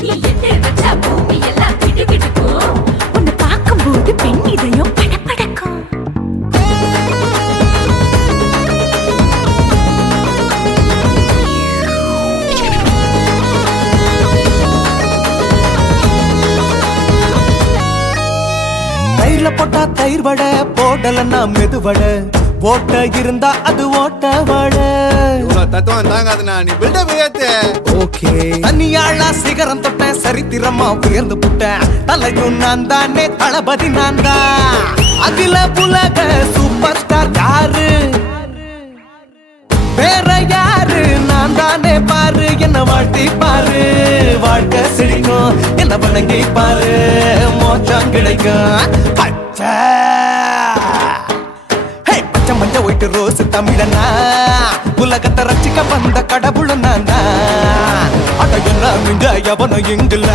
நீ எட்டு வச்சா பூமி எல்லாம் கிடுகிடுக்கும் உன்னை பார்க்கும்போது பெண் இதயம் படபடக்கும் தயிர்ல போட்டா தயிர் வடை போடலன்னா மெது வடை ஓட்ட இருந்தா அது ஓட்ட வடை தத்துவம் தாங்காதுண்ணா நீ பில்டப் ஏத்து ஓகே தனியாளா சிகரம் தொட்டேன் சரித்திரமா உயர்ந்து புட்டேன் தலையும் நான் தானே தளபதி நான் தான் அகில உலக சூப்பர் ஸ்டார் யாரு வேற யாரு நான் தானே பாரு என்ன வாழ்த்தி பாரு வாழ்க்கை சிரிக்கும் என்ன வணங்கி பாரு மோச்சம் கிடைக்கும் பச்சை பச்சை மஞ்ச ஒயிட்டு ரோஸ் தமிழனா உலகத்தை ரசிக்க வந்த கடவுள் நான் தான் அட என்ன மிஞ்ச எவனும் இங்கில்ல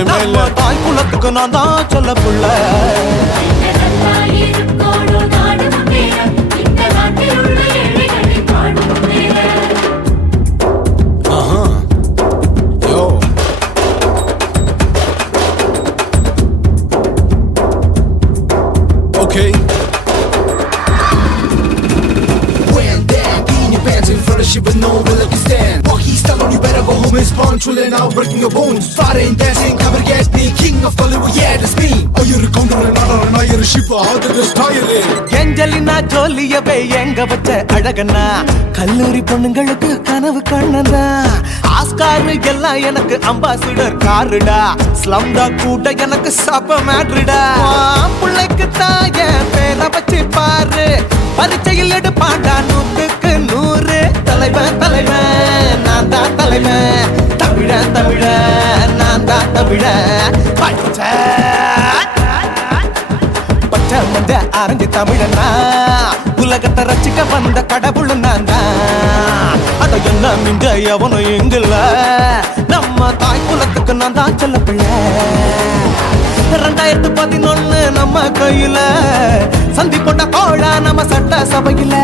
நம்ம தாய் குலத்துக்கு நான் தான் சொல்ல புள்ள Okay. When that in your pants in front of shit with no will you stand. Walk he's telling you better go home is punctual and now breaking your bones. Fighting, dancing, cover get me, king of Hollywood, yeah, that's me. Oh, you're a counter and not a you're a ship, how did this tire it? Angelina ஜோலியவே எங்க வச்ச அழகனா கல்லூரி பொண்ணுங்களுக்கு கனவு கண்ணனா Oscar எல்லாம் எனக்கு ambassador காருடா ஸ்லம்டா கூட எனக்கு சப்ப மேட்ருடா பிள்ளைக்கு தாய பேரை வச்சு பாரு பரீட்சையில் எடுப்பாண்டா 100க்கு 100 தலைவன் தலைவன் நான் தான் தலைவன் தமிழன் தமிழன் நான் தான் தமிழன் பச்சை பச்சை மஞ்ச ஆரஞ்சு தமிழனா உலகத்தை ரசிக்க வந்த கடவுள் நான் தான் அட என்ன மிஞ்ச எவனும் எங்கில்ல நம்ம தாய் குலத்துக்கு நான் தான் சொல்ல பிள்ளை 2011 நம்ம கையில சந்தி போட்ட தோழா நம்ம சட்ட சபையில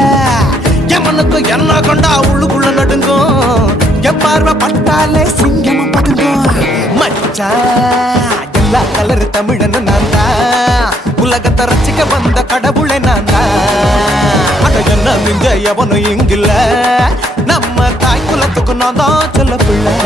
எவனுக்கு என்ன கொண்டா உள்ளுக்குள்ள நடுங்கும் என் பார்வை பட்டாலே சிங்கமும் பதுங்கும் மச்சா எல்லா கலர் தமிழன் நான் தான் உலகத்தை ரசிக்க வந்த கடவுளை நான் தான் அட என்ன மிஞ்ச எவனும் இங்கில்ல நம்ம தாய் குலத்துக்கு நான் தான் சொல்ல பிள்ளை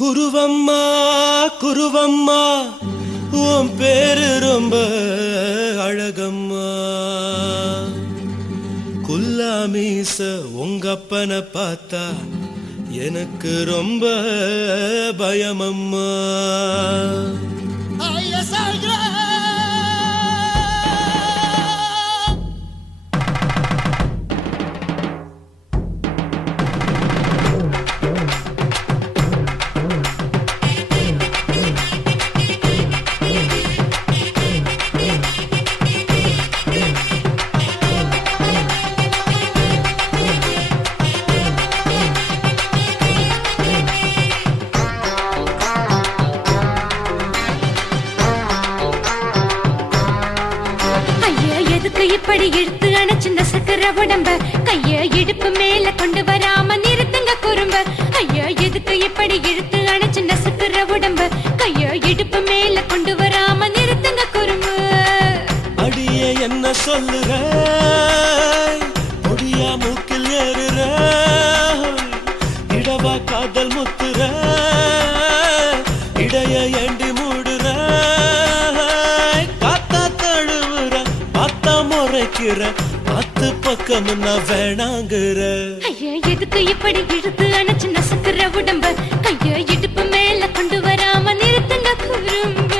குருவம்மா குருவம்மா உன் பேரு ரொம்ப அழகம்மா குல்லாமீச உங்க அப்பனை பார்த்தா எனக்கு ரொம்ப பயமம்மா இப்படி இழுத்து அணைச்சு நசுக்கிற உடம்ப கைய இடுப்பு மேல கொண்டு வராம நிறுத்துங்க குறும்ப ஐயா எதுக்கு இப்படி இழுத்து அணைச்சு நசுக்கிற உடம்ப கைய இடுப்பு மேல கொண்டு வராம நிறுத்துங்க குறும்ப அடியே என்ன சொல்லுற முடியா மூக்கில் ஏறுற இடவா காதல் முத்துற இடைய ஏண்டி மூடுற காத்தா தழுவுற பார்த்தா முறைக்கிற பத்து பக்கம் நான் வேணாங்குற ஐயா எதுக்கு இப்படி இழுத்து அணைச்சு நசுக்கிற உடம்ப கைய இடுப்பு மேல கொண்டு வராம நிறுத்துங்க குறும்ப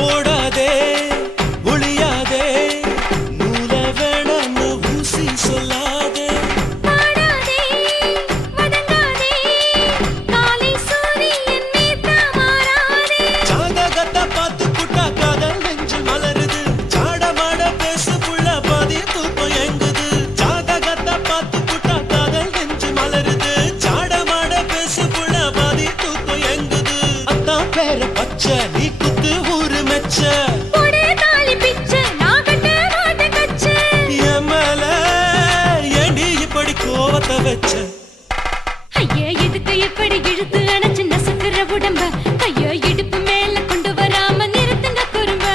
ஓடாதே ஒளியாதே நூல வேணான்னு ஊசி சொல்லாதே பாடாதே வதங்காதே காலை சூரியன் மீதா மாறாதே ஜாதகத்தை பார்த்து புட்டா காதல் நெஞ்சு மலருது சாடமாட பேசு புள்ள பாதி தூக்கம் எங்குது ஜாதகத்தை பார்த்து புட்டா காதல் நெஞ்சு மலருது சாடமாட பேசு புள்ள பாதி தூக்கம் எங்குது அத்தான் பேர பச்சை நீ குத்து ஊரு மெச்ச ஒரே தாலி பிச்சை நான் கட்ட மாட்ட கச்சை என் மேல ஏண்டி இப்படி கோவத்தை வச்ச ஐயா எதுக்கு இப்படி இழுத்து அணைச்சு நசுக்கிற உடம்ப கைய இடுப்பு மேல கொண்டு வராம நிறுத்துங்க குறும்ப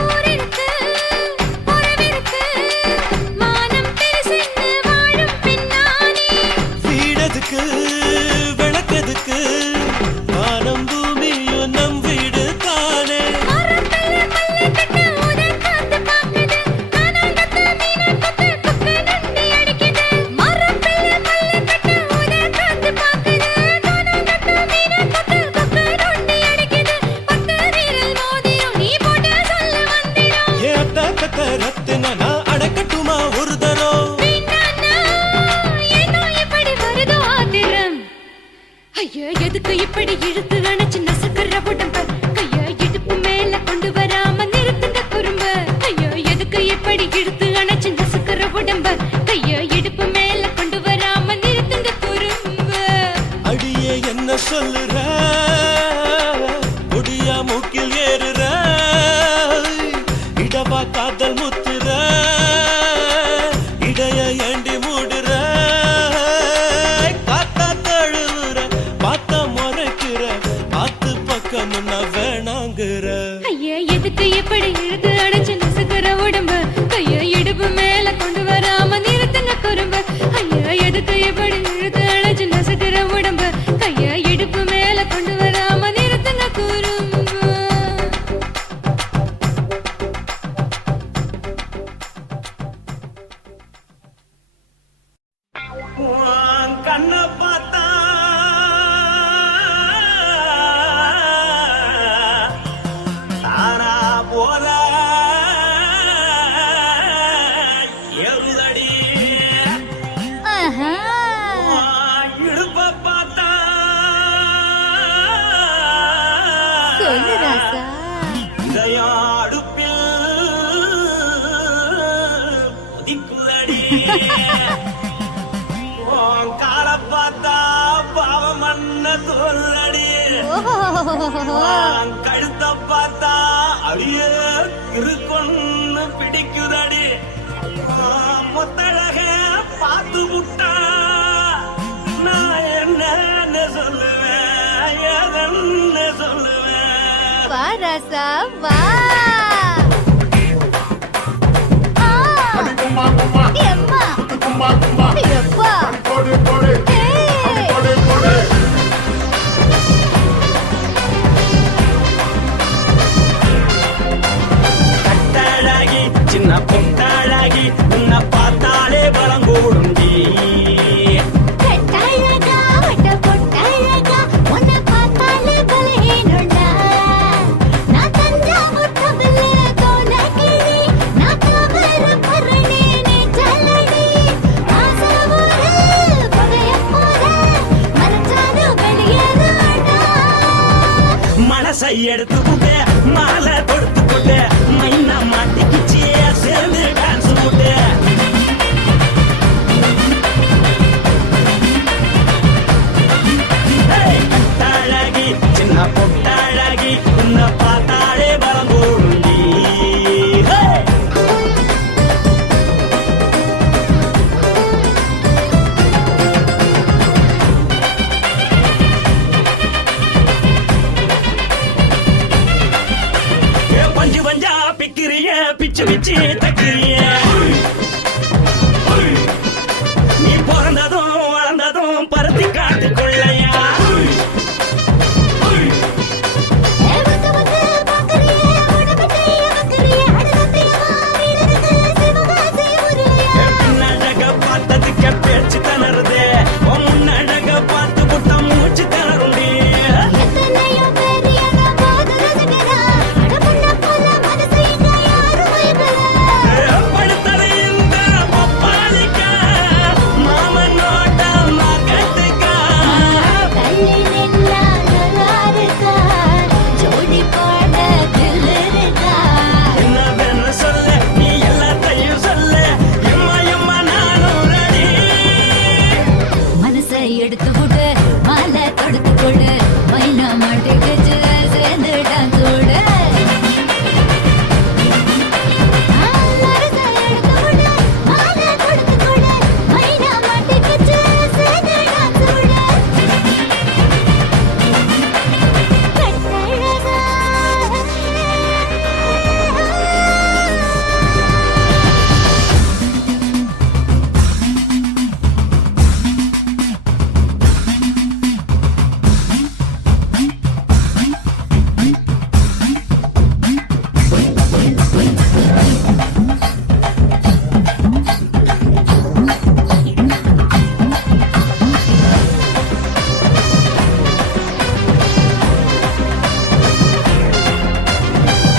ஊரிருக்கு உறவிருக்கு மானம் பெருசென்னு வாழும் பின்னானே வீடதுக்கு விளக்கதுக்கு வானம் பூமியும் நம் வீடு தானே மரத்துல மல்லு கட்டு உதன் காத்து பாக்குது கானாங்கத்து மீன கொத்து குக்கு நண்டி அடிக்குது மரத்துல மல்லு கட்டு உதன் காத்து பாக்குது கானாங்கத்து மீன கொத்து குக்கு நண்டி அடிக்குது பத்து வீரல் மோதிரும் நீ போட்ட சொல்ல வந்திடும் ஏ அத்த கத்த ரத்தின நான் அடக்கட்டுமா ஒரு தரம் வீணானா ஏனோ இப்படி வருதோ ஆத்திரம் ஐயா எதுக்கு இப்படி இழுத்து அணைச்சு நசுக்கிற உடம்ப கைய இடுப்பு மேல கொண்டு வராம நிறுத்துங்க குறும்ப ஐயா எதுக்கு இப்படி இழுத்து அணைச்சு நசுக்கிற உடம்ப கைய இடுப்பு மேல கொண்டு வராம நிறுத்துங்க குறும்ப அடியே என்ன சொல்லுற முடியா மூக்கில் ஏறுற இடவா காதல் முத்துற இடைய ஏண்டி மூடுற காத்தா தழுவுற பார்த்தா முறைக்கிற ஆத்து பக்கம் நான் வேணாங்குற ஐயா எதுக்கு இப்படி இழுத்து அணைச்சு நசுக்கிற உடம்ப கைய இடுப்பு மேல கொண்டு வராம நிறுத்துங்க குறும்ப ஐயா எதுக்கு இப்படி இழுத்து அணைச்சு நசுக்கிற உடம்ப கைய இடுப்பு மேல கொண்டு வராம நிறுத்துங்க குறும்ப கண்ண பார்த்தா தானா போல எருதடி இடுப்ப பார்த்தா சொல்லு ராசா இதயம் அடுப்பில் ஒதிக்குதடி கால பார்த்தா பாவம் மண்ண தோல்லடி கழுத்த பார்த்தா அடியே இருக்கொன்னு பிடிக்குதடி மொத்தழக பார்த்து விட்டா நான் என்ன சொல்லுவேன் எதன்னு சொல்லுவேன் வா ராசா வா கும்மா கும்மா எம்மா கும்மா கும்மா எப்பா போடு போடு ஏய் போடு போடு கட்டழகி சின்ன பொட்டழகி உன்னை பார்த்தாலே பலம் கூடுண்டி கட்டழகா வட்ட பொட்டழகா உன்னை பார்த்தாலே பலஹீனண்டா நான் தஞ்சாவூர் தபல கோலகிரி நான் காவர பரணி நீ ஜல்லடி ஆசவூர் பகைய போல மரச்சாது வெளியேறாடா மனசை எடுத்துக்கிட்டு மாலை கொடுத்துக்கிட்டு மைனா மாட்டிக்கிச்சு சேர்ந்து டான்ஸ் போட்டு கட்டழகி சின்ன பொட்டழகி உன்னை பார்த்தாலே பலம் கூடுண்டி பஞ்சு பஞ்சா பிக்கிறிய பிச்சு பிச்சு தக்கிறிய நீ பிறந்ததும் வளர்ந்ததும் பருத்தி காட்டு கொள்ளையா வந்து வந்து பாக்கறியே உடம்பையே வக்கறியே அடலத்தையமா வீரருக்கு சிவகாசி உருளையா பின்னழக பார்த்ததுக்கு பேச்சு தளருது முன்னழக பார்த்து புட்ட மூச்சு தளருண்டி எத்தனையோ பேர் என்ன போது ரசிக்கிறா அடமுன்ன போல மனசை இங்க யாரும் வைக்கல படுத்தது இந்த பப்பாளிக்கா மாமன் நோட்ட மகத்துக்கா தள்ளி நின்னா நல்லாருக்கா ஜோடி பாட தில்லிருக்கா என்னவென்னு சொல்ல நீ எல்லாத்தையும் சொல்ல எம்மா எம்மா நானும் ரெடி மனசை எடுத்து கொடு மாலை தொடுத்து கொடு மைனா மாட்டுக்கு சேர்ந்து டான்ஸ் ஓடு மனசை எடுத்து கொடு மாலை தொடுத்து கொடு மைனா மாட்டுக்கு சேர்ந்து டான்ஸ் ஓடு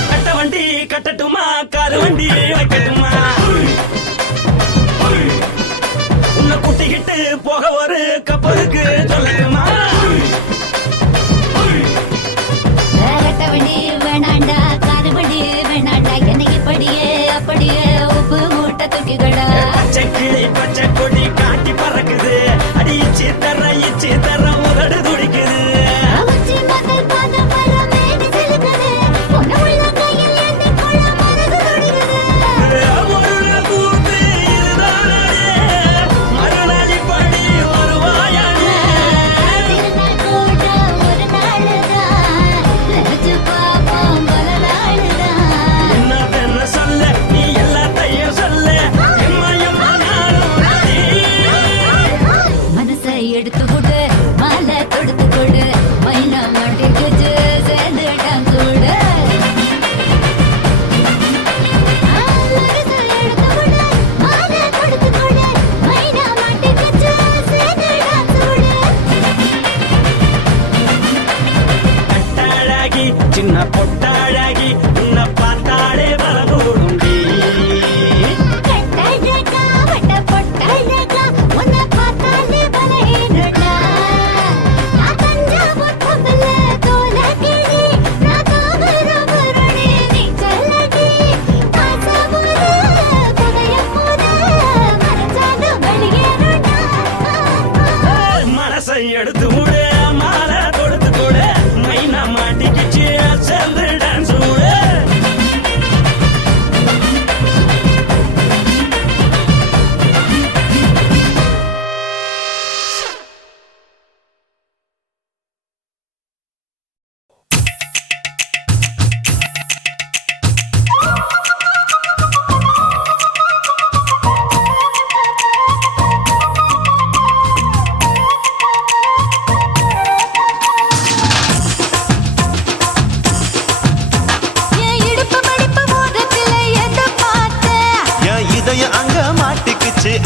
கட்ட வண்டி கட்டட்டுமா காரு வண்டி வைக்கட்டுமா உன்னை கூட்டிக்கிட்டு போக ஒரு கப்பலுக்கு சொல்லட்டுமா வேறட்டவண்டி வேணாண்டா காதுபடி வேணாண்டா என்னைக்கு படியே அப்படியே உப்பு மூட்டை தூக்கிக்கடா பச்சை கிளி பச்சை கொடி காட்டி பறக்குது அடிச்சு தர உதடு துடிக்குது உச்சி முதல் பாதம் வர மேடி செலுக்குது பொண்ணு உள்ள கையில் ஏந்தி கொள்ள மனது துடிக்குது ஒரு நாள் கூத்து இதுதானே மறுநாள் படி வருவாயானே திருநாள் கூட ஒரு நாளுதான் நினைச்சு பாப்போம் பல நாளுதான் என்னவென்னு சொல்ல நீ எல்லாத்தையும் சொல்ல எம்மா எம்மா நானும் ready. மனசை எடுத்து கொடு மாலை தொடுத்து கொடு மைனா மாட்டுக்கு சேர்ந்து டான்ஸ் ஓடு மனசை எடுத்து கொடு மாலை தொடுத்து கொடு மைனா மாட்டுக்கு சேர்ந்து டான்ஸ் ஓடு கட்டழகி சின்ன பொட்டழகி உன்னை பார்த்தாலே பலகூடுண்டி கட்டழகா வட்ட பொட்டழகா உன்னை பார்த்தாலே பலஹீனடா நான் தஞ்சாவூர் தபல கோலகிரி நான் காவர பரணி நீ ஜல்லடி ஆசவூர் பகைய போல மரச்சாது வெளியேறாடா மனசை எடுத்து விடு மாலை கொடுத்து கொடு மைனா மாட்டிக்கிச்சு சேர்ந்து டான்ஸ் விடு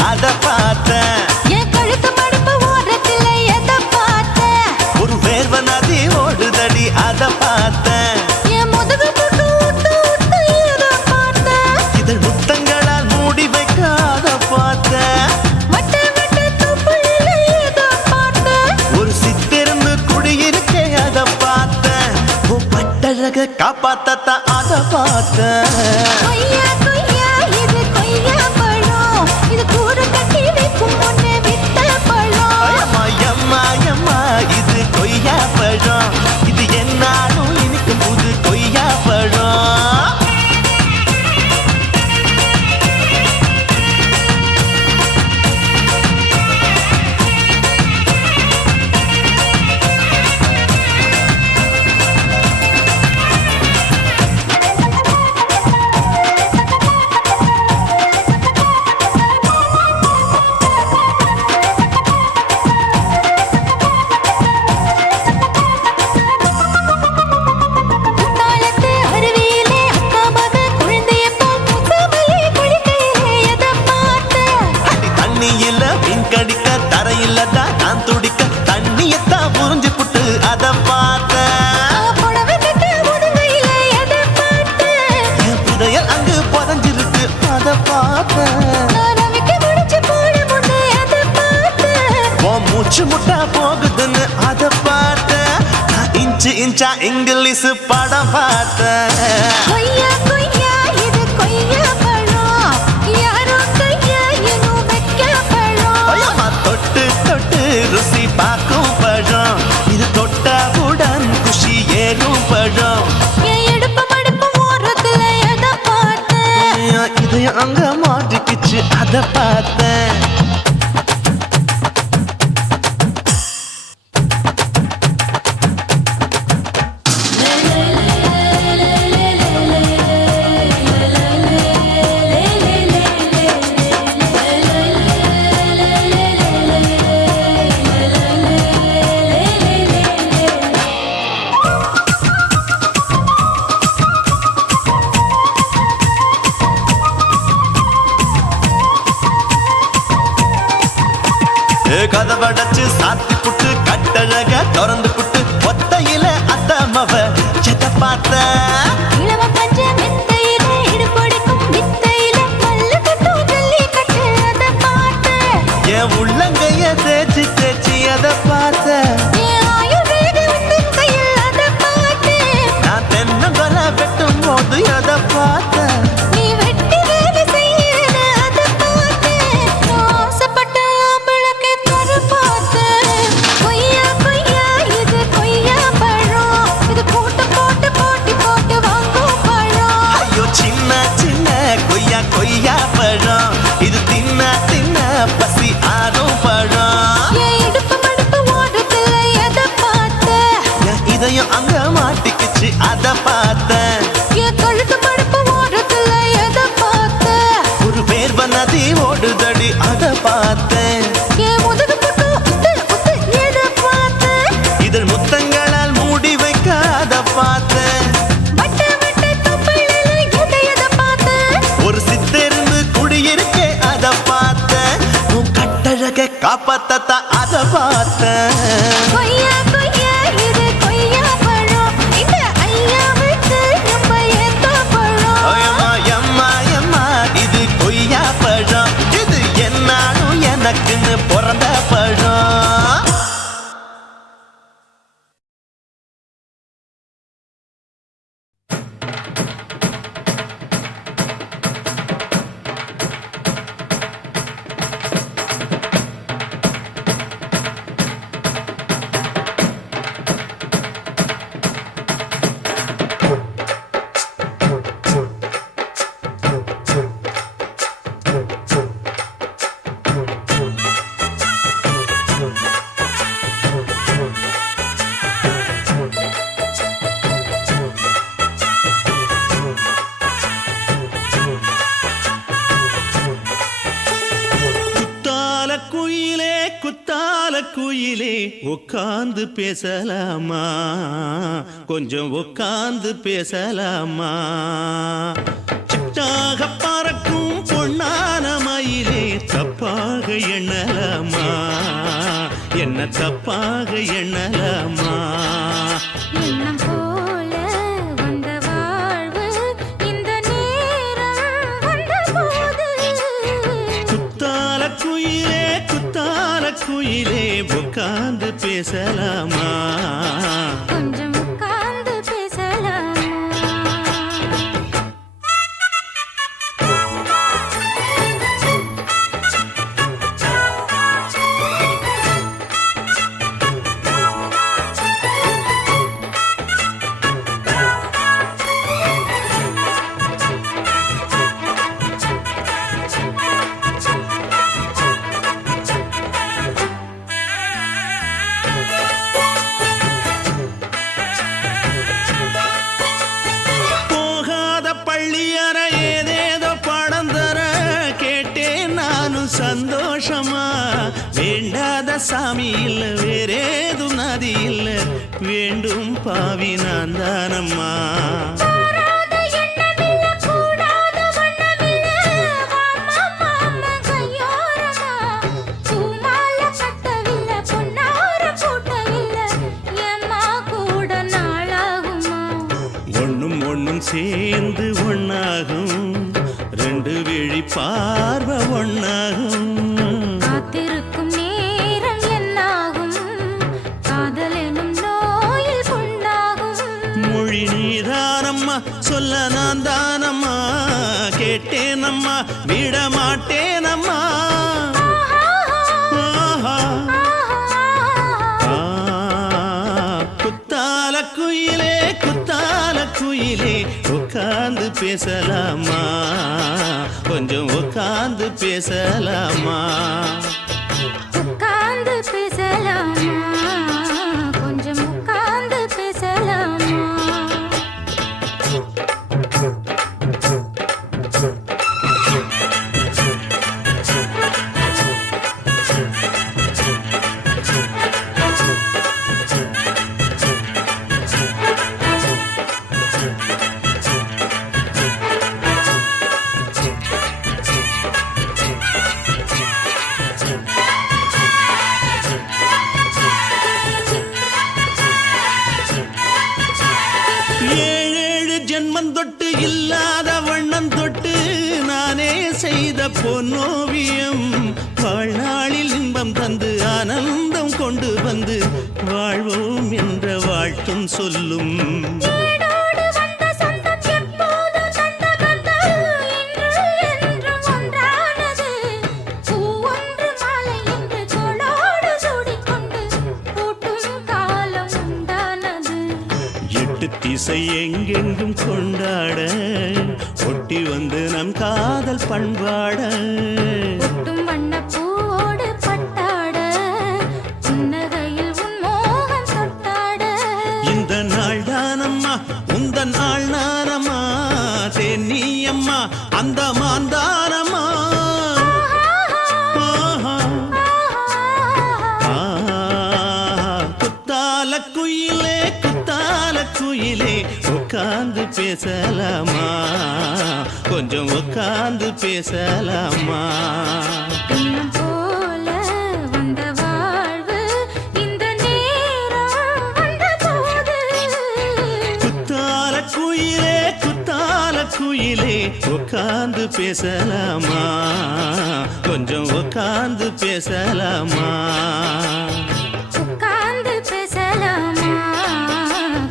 அத பார்த்தேன். என் கழுத்து மடுப்பு ஓரத்துல எதை பார்த்தேன்? ஒரு வேர்வ நதி ஓடுதடி அத பார்த்தேன். என் முதுகு புட்டு ஊத்து ஊத்து எதை பார்த்தேன்? இதழ் முத்தங்களால் மூடி வைக்க அத பார்த்தேன். வட்ட வட்ட தொப்புளில எதை பார்த்தேன்? ஒரு சித்திரன்னு குடியிருக்கே அத பார்த்தேன். உன் பட்டழக காப்பாத்தத்தான் அத பார்த்தேன். கொய்யா கொய்யா இது கொய்யா பழம், இது கூடு கட்டி வைக்கும் முன்னே வித்த பழம். அம்மா எம்மா எம்மா இது கொய்யா பழம். இது என்னாலும் இனிக்கும் புது கொய்யா பழம். குத்தாலத்து அருவியிலே அக்கா மக குழந்தைய போல் முகமையே குளிக்கையிலே எதை பார்த்தேன்? அடி தண்ணியில மீன் கடிக்க தரையில்லதான் நான் துடிக்க தண்ணியத்தான் புரிஞ்சு புட்டு அத பார்த்தேன். புடவை கட்ட முதுகையிலே எதை பார்த்தேன்? என் புதையல் அங்கு புதஞ்சிருக்கு அத பார்த்தேன். நான் ரவிக்கு முடிச்சு போட முன்னே எதை பார்த்தேன்? உன் மூச்சு முட்டா போகுதுன்னு அத பார்த்தேன். நான் இன்ச்சு இன்ச்சா இங்கிலீஷ் படம் பார்த்தேன். கொய்யா கொய்யா இது கொய்யா பழம், யாரோ கையா இன்னும் வைக்க பழம். ஐயம்மா தொட்டு தொட்டு ருசி பார்க்கும் பழம். இது தொட்டவுடன் குஷி ஏறும் பழம். என் இடுப்பு மடுப்பு ஓரத்துல எதை பார்த்தேன்? என் இதயம் அங்க மாட்டிக்கிச்சு அத பார்த்தேன். கதவடைச்சு சாத்தி புட்டு கட்டழக திறந்து புட்டு ஒத்தையில அத்தமவ எதை பார்த்த. இளவ பஞ்ச மெத்தையில இடுப்பொடிக்கும் வித்தையில மல்லு கட்டும் ஜல்லிக்கட்டு அதை பார்த்தேன். என் உள்ளங்கைய தேய்ச்சி தேய்ச்சி அதை பார்த்த. என் ஆயுர்வேத உந்தன் கையில் அதை பார்த்தேன். நான் தென்னங்கொலை வெட்டும் போது அதை பார்த்த. நீ வெட்டி வேலை செய்யறத அதை பார்த்தேன். நான் ஆசைப்பட்ட ஆம்பளுக்கு தர பார்த்தேன். கொய்யா கொய்யா இது கொய்யா பழம், இது கூட்டு போட்டு போட்டி போட்டு வாங்கும் பழம். ஐயோ சின்ன சின்ன கொய்யா கொய்யா பழம். இது தின்ன தின்ன பசி ஆறும் பழம். என் இடுப்பு மடுப்பு ஓரத்துல எதை பார்த்தேன்? என் இதயம் அங்க மாட்டிக்கிச்சு அத பார்த்தேன். என் கழுத்து மடுப்பு ஓரத்துல எதை பார்த்தேன்? ஒரு வேர்வ நதி ஓடுதடி அத பார்த்தேன். என் முதுகு புட்டு உத்து உத்து எதை பார்த்தேன்? இதழ் முத்தங்களால் மூடி வைக்க அத பார்த்தேன். வட்ட வட்ட தொப்புளில எதை பார்த்தேன்? ஒரு சித்தெருந்து குடியிருக்கே அத பார்த்தேன். உன் கட்டழக காப்பாத்தத்தான் அத பார்த்தேன். கொய்யா கொய்யா இது கொய்யா பழம், இந்த ஐயாவுக்கு ரொம்ப ஏத்த பழம். ஐயம்மா எம்மா எம்மா இது கொய்யா பழம். இது என்னாலும் எனக்குன்னு பிறந்த பழம். குயிலே உட்கார்ந்து பேசலாமா, கொஞ்சம் உட்கார்ந்து பேசலாமா. சிட்டாக பறக்கும் பொன்னான மயிலே தப்பாக எண்ணலாமா, என்ன தப்பாக எண்ணலாமா? எண்ணம் போல வந்த வாழ்வு இந்த நேரம் வந்தபோது குத்தால குயிலே குத்தால குயிலே உட்கார்ந்து பேசலாமா? கொஞ்சம் உட்கார்ந்து பேசலாமா? போகாத பள்ளியற ஏதேதோ பாடம் தர கேட்டேன் நானும் சந்தோஷமா. வேண்டாத சாமி இல்ல வேறேது நதி இல்ல, வேண்டும் பாவி நான் தானம்மா. கூடாத எண்ணமில்ல கூடாத வண்ணமில்ல மாமா மாமா கையோரமா பூமால கட்டவில்லை பொன்னார போட்டவில்லை ஏம்மா கூட நாளாகுமா? ஒண்ணும் ஒண்ணும் சேர்ந்து ஒண்ணாகும், ரெண்டு விழி பார்வை ஒண்ணாகும். காத்திருக்கும் நேரம் என்னாகும்? காதல் எனும் நோயில் புண்ணாகும். மொழி நீதானம்மா சொல்ல நான் தானம்மா, கேட்டேனம்மா விட மாட்டேனம்மா. ஆஹா. ஆ, குத்தால குயிலே குத்தால குயிலே உட்கார்ந்து பேசலாமா, கொஞ்சம் உட்கார்ந்து பேசலாமா? உட்கார்ந்து பேசலாமா? கொஞ்சம் உட்கார்ந்து பேசலாமா? ஏழேழு ஜென்மம் தொட்டு இல்லாத வண்ணம் தொட்டு நானே செய்த பொன்னோவியம், வாழ்நாளில் இன்பம் தந்து ஆனந்தம் கொண்டு வந்து வாழ்வோம் என்ற வாழ்த்தும் சொல்லும். ஏடோடு வந்த சொந்தம் எப்போதும் தந்த பந்தம் இன்று என்றும் ஒன்றானது. பூ ஒன்று மாலை என்று தோளோடு சூடிக்கொண்டு பூட்டும் காலம் உண்டானது. எட்டு திசை எங்கெங்கும் கொண்டாட ஒட்டி வந்து நம் காதல் பண்பாட. ஒட்டும் வண்ணப் பூவோடு பட்டாட புன்னகையில் உன் மோகம் தொட்டாட. இந்த நாள் தானம்மா உந்த நாள் நானம்மா, தென்னியம்மா அந்த மாந்தானம்மா. ஆஹா. ஆ, குத்தால குயிலே குத்தால குயிலே உட்கார்ந்து பேசலாமா, கொஞ்சம் உட்கார்ந்து பேசலாமா? எண்ணம் போல வந்த வாழ்வு இந்த நேரம் வந்தபோது குத்தால குயிலே குத்தால குயிலே உட்கார்ந்து பேசலாமா, கொஞ்சம் உட்கார்ந்து பேசலாமா? உட்கார்ந்து பேசலாமா?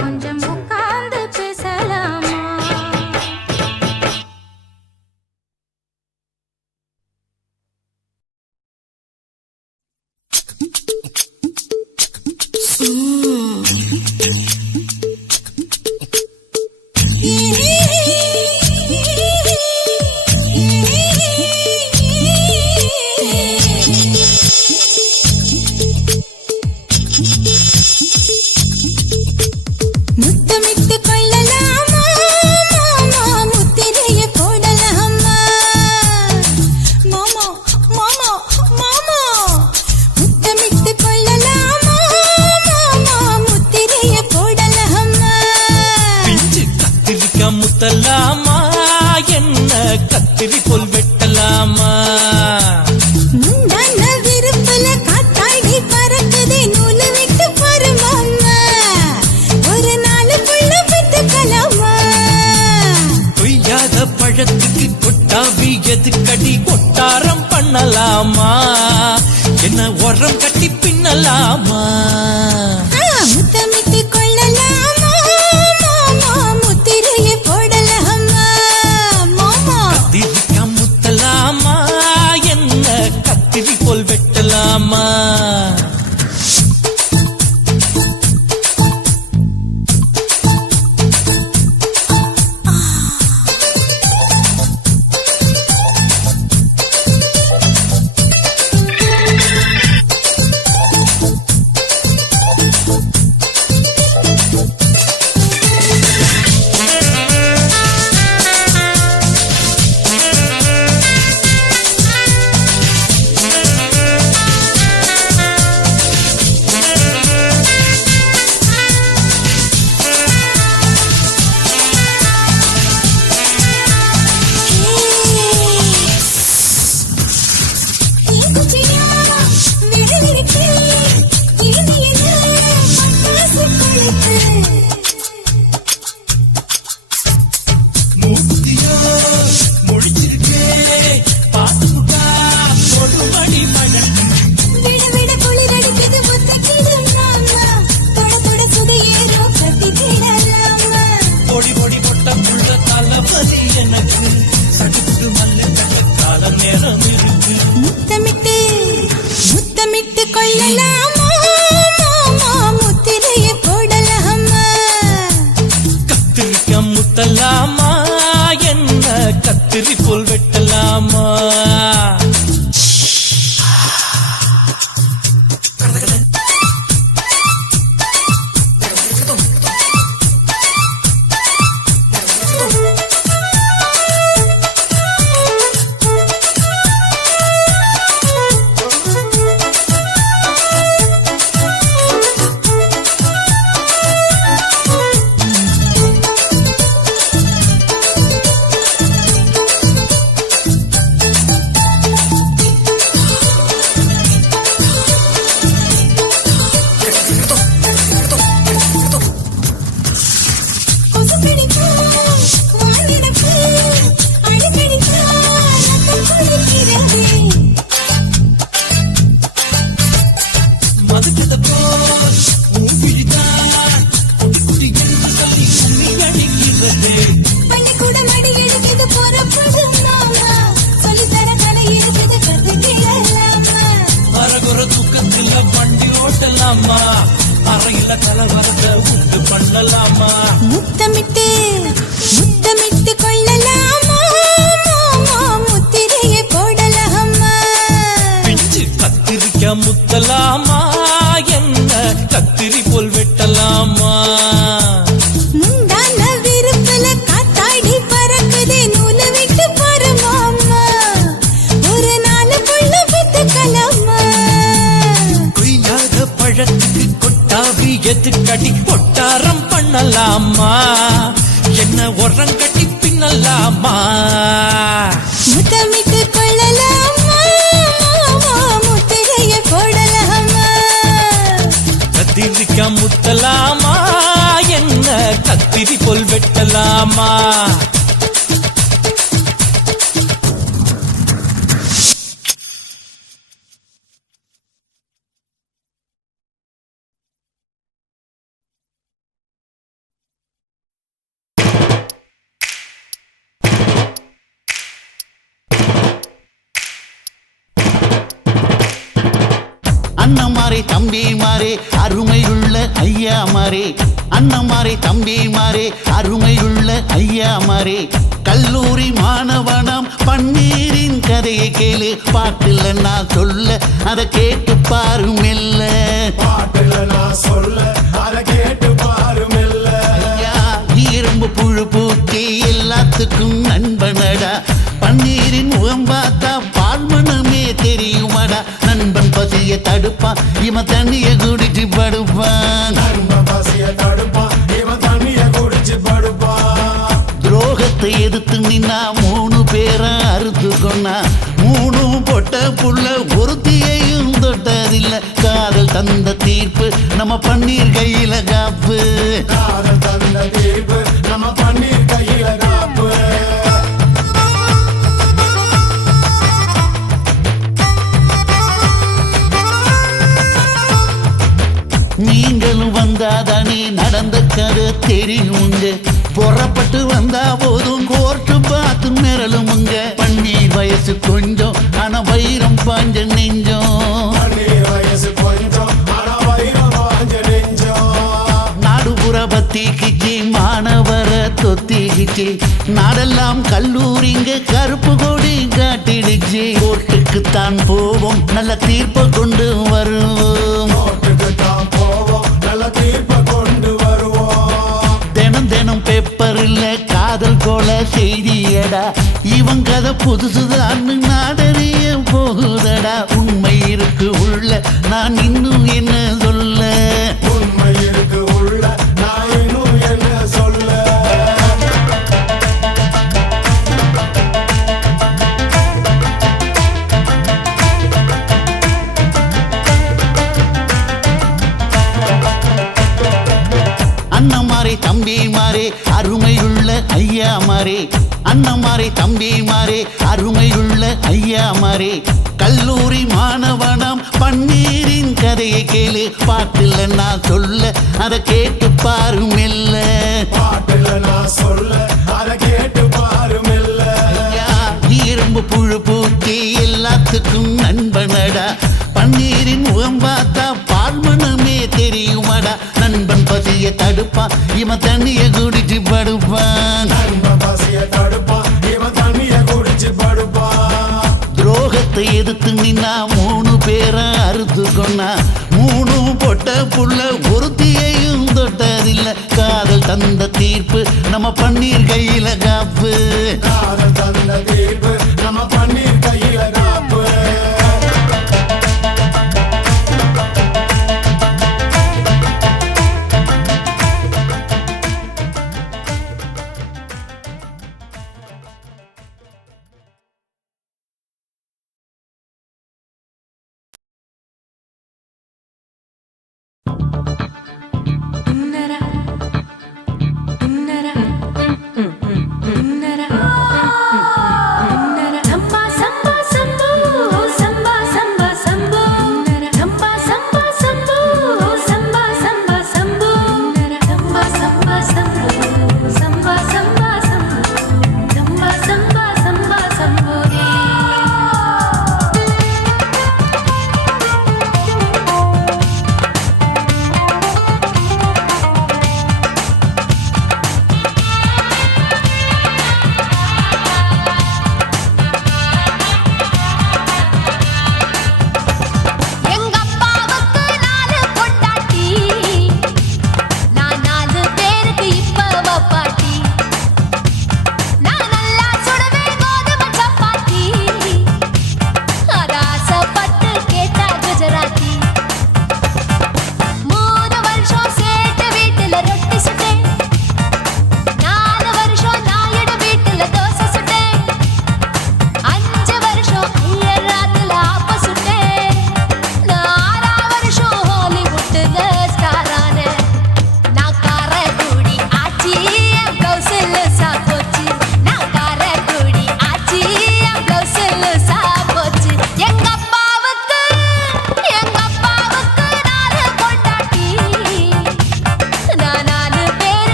கொஞ்சம் உட்கார்ந்து பேசலாமா? முத்தமிட்டு கொள்ளலாமா மாமா, முத்திரைய போடலாமா மாமா மாமா மாமா? முத்தமிட்டு கொள்ளலாமா மாமா, முத்திரைய போடலாமா? பிஞ்சு கத்திரிக்கா முத்தலாமா, என்ன கத்திரி போல் வெட்டலாமா? எதுக்கடி கொட்டாரம் பண்ணலாமா என்ன உரம் கட்டி பின்னலாமா முத்தமிட்டு கொள்ளலாமா மாமா முத்திரையை போடலாமா மாமா கத்திரிக்கா முத்தலாமா என்ன கத்திரி போல் வெட்டலாமா முத்தமிட்டு கொள்ளலாமா மாமா முத்திரையை போடலாமா கத்திரிக்கா முத்தலாமா என்ன கத்திரி போல் வெட்டலாமா முத்தமிட்டு முத்தமிட்டு கொள்ளலாமா மாமா முத்திரையை போடலாமா பிஞ்சு கத்திரிக்கா முத்தலாமா என்ன கத்திரி போல் வெட்டலாமா முந்தான விருப்பல காத்தாடி பறக்குதே நூலை விட்டு பாரு மாமா ஒரு நாலு புள்ள வித்துக்கலாமா கொய்யாத பழத்துக்கு கொட்டாவி எதுக்கடி கொட்டாரம் பண்ணலாமா என்ன உரம் கட்டி பின்னலாமா முத்தமிட்டு கொள்ளலாமா மாமா முத்திரையை போடலாமா கத்திரிக்கா முத்தலாமா என்ன கத்திரி போல் வெட்டலாமா அண்ணமாரே தம்பி மாறே அருமையுள்ள ஐயா மாறே அண்ணமாரே தம்பி மாறே அருமையுள்ள ஐயா மாறே கல்லூரி மாணவனாம் பன்னீரின் கதையை கேளு பாட்டுல நான் சொல்ல அதை கேட்டு பாரு மெல்ல பாட்டுல நான் சொல்ல அதை கேட்டு பாரு மெல்ல ஐயா இரும்பு புழு பூச்சி எல்லாத்துக்கும் நண்பனடா பன்னீரின் முகம் பார்த்தா பால்மனமே தெரியுமாடா நண்பன் பசிய தடுப்பான் இவன் தண்ணிய குடிச்சு படுப்பான் பசிய தடுப்பான் இவன் தண்ணிய குடிச்சு படுப்பான் துரோகத்தை எதிர்த்து நின்னா 3 பேரை அறுத்து கொண்டா 3 பொட்ட புள்ள ஒருத்தியையும் தொட்டதில்ல காதல் தந்த தீர்ப்பு நம்ம பன்னீர் கையில காப்பு காதல் தந்த தீர்ப்பு நம்ம பன்னீர் கையில காப்பு இருந்தா போதும் கோர்ட்டு பார்த்து மிரளுமுங்க பன்னீர் வயசு கொஞ்சம் ஆனா வைரம் பாஞ்ச நெஞ்சம் நாடுபுற பத்திக்கிச்சு மாணவர தொத்திக்கிச்சு நாடெல்லாம் கல்லூரிங்க கருப்பு கொடி காட்டிடுச்சு கோர்ட்டுக்குத்தான் போவோம் நல்ல தீர்ப்பை கொண்டு வருவோம் தினம் தினம் பேப்பர்ல காதல் கொல செய்தியடா இவன் கதை புதுசுதான் நாடறிய போகுதடா உண்மை இருக்கு உள்ள நான் இன்னும் என்ன சொல்ல அண்ணமாரே தம்பி மாறே அருமையுள்ள ஐயா மாறே அண்ணமாரே தம்பி மாறே அருமையுள்ள ஐயா மாறே கல்லூரி மாணவனாம் பன்னீரின் கதையை கேளு பாட்டுல நான் சொல்ல அதை கேட்டு பாரு மெல்ல ஐயா, நீ ரொம்ப புழு பூட்டி எல்லாத்துக்கும் நண்பனடா பன்னீரின் முகம் பார்த்தா பால்மனமே தெரியுமாடா நண்பன் பசிய தடுப்பான் இவன் தண்ணிய குடிச்சு படுப்பான் துரோகத்தை எதிர்த்து நின்னா 3 பேரை அறுத்து கொன்னா 3 பொட்ட புள்ள ஒருத்தியையும் தொட்டதில்லை காதல் தந்த தீர்ப்பு நம்ம பன்னீர் கையில காப்பு Innara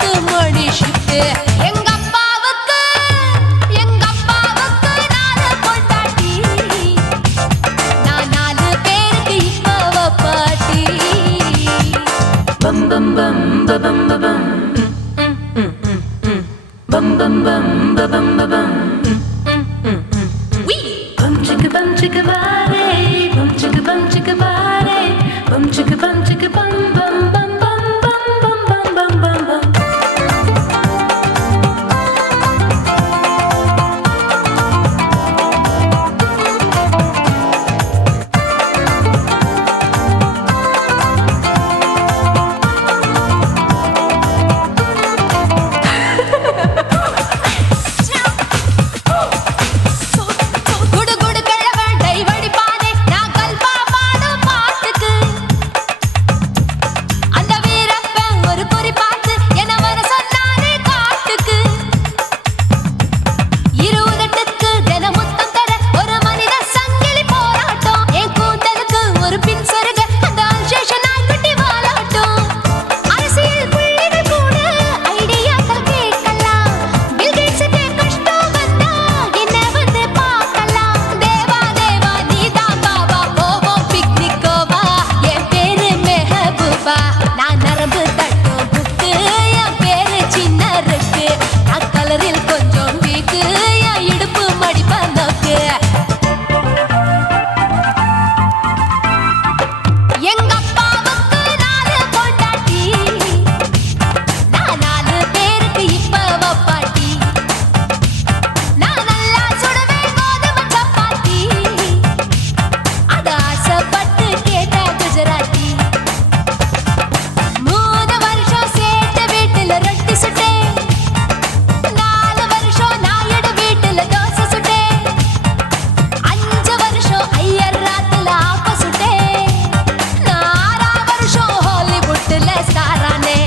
10 மணி ஷிஃப்ட் எங்க அப்பாவுக்கு நாலு பொண்டாட்டி நான் 4 பேருக்கு இப்பவ பாட்டி பம் பம் பம் பம் பம் bum bum bum bum bum bum wee bum chicka body bum chicka body bum chicka bum bum bum bum bum bum bum bum bum குடு குடு கிழவன் டைவடி பானே நான் கல்பா பாடும் பாட்டுக்கு அந்த வீரப்பன் ஒரு குறி பார்த்து என்ன வர சொன்னானே காட்டுக்கு 28க்கு தின முத்தம் தர ஒரு மனித சங்கிலி போராட்டம் என் கூந்தலுக்கு ஒரு பின் சொருக அந்த அல்சேஷன் குட்டி வாலாட்டம் அரசியல் புள்ளிகள் கூட ஐடியாக்கள் கேட்கலாம் பில் கேட்ஸுக்கு கஷ்டம் வந்தா என்ன வந்து பார்க்கலாம் தேவா தேவா நீதான் பாபா போவோம் பிக்னிக்கோவா என் பேரு மெஹபூபா நான் நரம்பு தட்டும் புக்கு என் பேரு சின்ன இருக்கு நான் கலரில் கொஞ்சம் வீக்கு என் இடுப்பு மடிப்ப நோக்கு எங்க அப்பாவுக்கு 4 பொண்டாட்டி நான் 4 பேருக்கு இப்பவ பாட்டி நான் நல்லா சுடுவேன் கோதுமை சப்பாத்தி அது ஆசைப்பட்டு கேட்ட குஜராத்தி 3 வருஷம் சேர்த்த வீட்டுல ரொட்டி சுட்டேன் 4 வருஷம் நாயுடு வீட்டுல தோசை சுட்டேன் 5 வருஷம் ஐயர் ராத்துல ஆப்ப சுட்டேன் 6 வருஷம் ஹாலிவுட்ல ஸ்டாரானே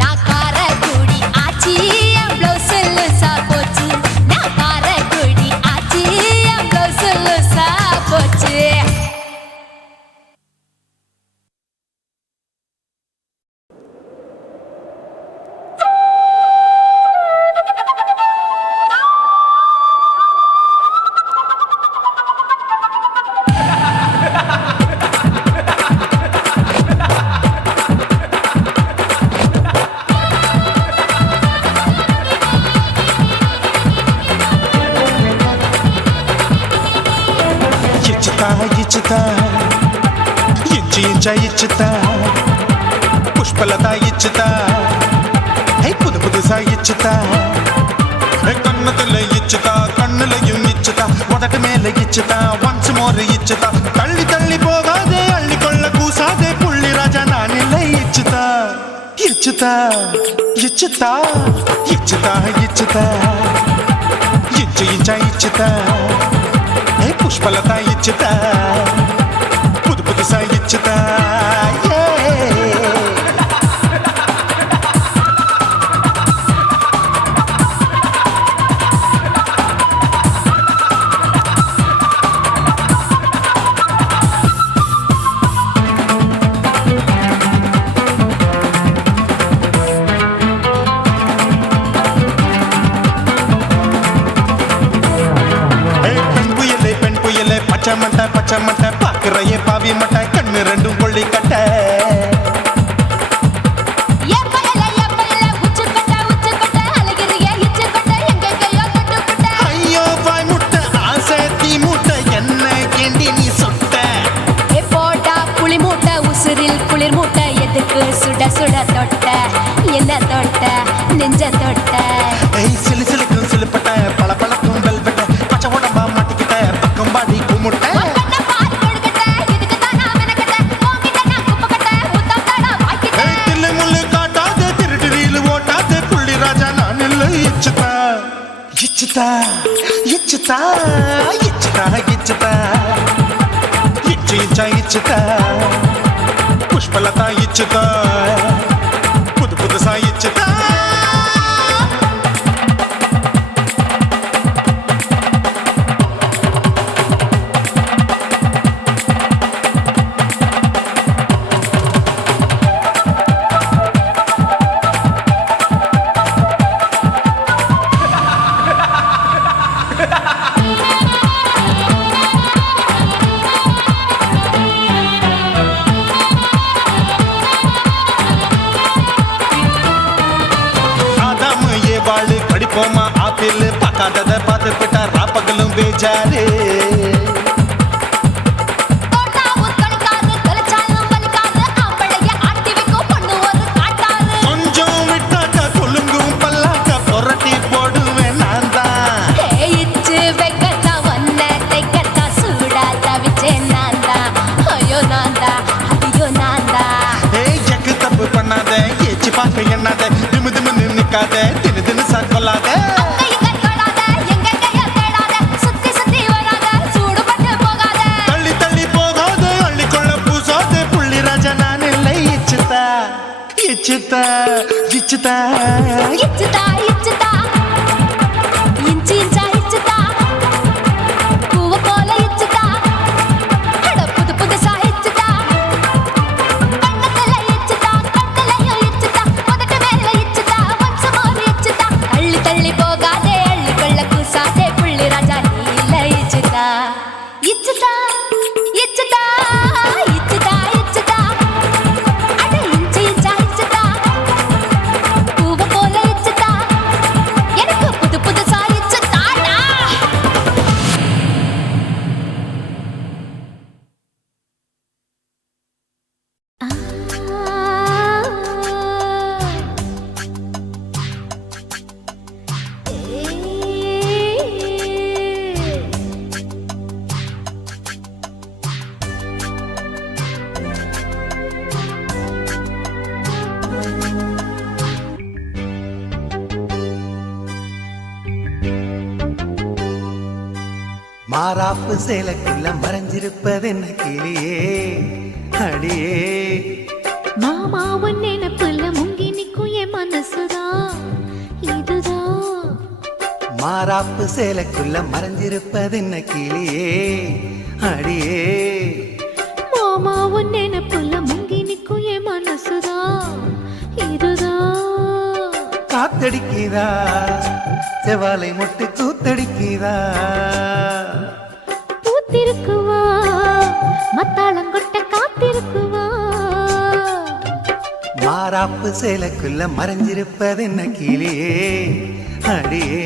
நான் காரக்குடி ஆச்சி என் ப்ளவுஸ் லூசா போச்சு நான் காரக்குடி ஆச்சி என் ப்ளவுஸ் லூசா போச்சு ఇచ్చుతా ఇచ్చుతా పుష్పలత ఇచ్చుతా புது புதுசா இச்சுதா கண்ணத்துல இச்சுதா கண்ணுலையும் இச்சுதா உதட்டு மேல இச்சுதா ஒன்ஸ் மோர் இச்சுதா தள்ளி தள்ளி போகாதே அள்ளி கொள்ள கூசாதே புள்ளி ராஜா நான் இல்லை இச்சுதா இச்சுதா இச்சுதா இச்சுதா இச்சுதா இச்சு இச்சா இச்சுதா புஷ்பலதா இச்சுதா புது புதுசா இச்சுதா பச்சை மட்டை பாக்குறையே பாவி மட்டை கண்ணு ரெண்டும் கொள்ளி கட்ட ஐயோ வாய் முட்டை ஆசை தீ மூட்டை என்ன கேண்டி நீ சொட்ட போட்டா புளி மூட்டை உசுரில் குளிர் மூட்டை எதுக்கு சுட சுட தொட்ட என்ன தொட்ட நெஞ்ச தொட்ட சிலு சிலுக்கும் சிலுப்பட்ட பல பழக்கும் வெல்வெட்ட பச்சை உடம்பா மாட்டிக்கிட்ட பக்கம் பாடி குமுட்ட இச்சுதா இச்சுதா இச்சுதா இச்சுதா இச்சு இச்சா இச்சுதா புஷ்பலதா இச்சுதா புது புதுசா இச்சுதா போமா ஆப்பிள் பார்க்காதத பார்த்து விட்டா ராப்பகலும் பேஜாரு தோட்டாவும் தொலைக்காது தொலைச்சாலும் வலிக்காது ஆம்பளைய ஆட்டி வைக்கும் பொண்ணு ஒரு காட்டாரு கொஞ்சம் விட்டாக்க குலுங்கும் பல்லாக்க புரட்டி போடுவேன் நான் தான் இச்சு வைக்கத்தா ஒன்ன தைக்கத்தா சூடா தவிச்சேன் நான் தான் ஐயோ நான் தான் ஐயோ நான் தான் ஏய் ஜக்கு தப்பு பண்ணாத ஏச்சி பார்க்க எண்ணாத திமு திமு நிக்காத தினு தினு சாக்கொள்ளாத கையை தொடாத எங்க கையை தேடாத சுத்தி சுத்தி வராத சூடுபட்டு போகாத தள்ளி தள்ளி போகாத அள்ளிக்கொள்ள பூசாத புள்ளி ராஜா நான் இல்லை இச்சுதா இச்சுதா இச்சுதா இச்சுதா இச்சுதா இஞ்சி இஞ்சா இச்சுதா பூவ போல இச்சுதா அட புது புதுசா இச்சுதா கண்ணத்துல இச்சுதா கட்டலையும் இச்சுதா உதட்டு மேல இச்சுதா வம்சமோர் இச்சுதா தள்ளி தள்ளி போகாதே அள்ளி கொள்ள கூசாதே புள்ளி ராஜா நீல இச்சுதா இச்சுதா இச்சுதா இச்சுதா இச்சுதா அட இஞ்சி இஞ்சா இச்சுதா பூவ போல இச்சுதா எனக்கு புது புதுசா இச்சுதாடா மாறாப்பு சேலைக்குள்ள மறைஞ்சிருப்பது என்ன கிளியே அடியே மாமா உன் நினைப்புல முங்கி நிக்கும் என் மனசுதான் இதுதான் மாறாப்பு சேலைக்குள்ள மறைஞ்சிருப்பது என்ன கிளியே அடியே மாமா உன் நினைப்புல முங்கி நிக்கும் என் மனசுதான் இதுதான் காத்தடிக்குதா செவாலை முட்டு கூத்தடிக்குதா பூத்திருக்குவா மத்தாளங்கொட்ட காத்திருக்குவா மாறாப்பு சேலைக்குள்ள மறைஞ்சிருப்பது என்ன கிளியே அடியே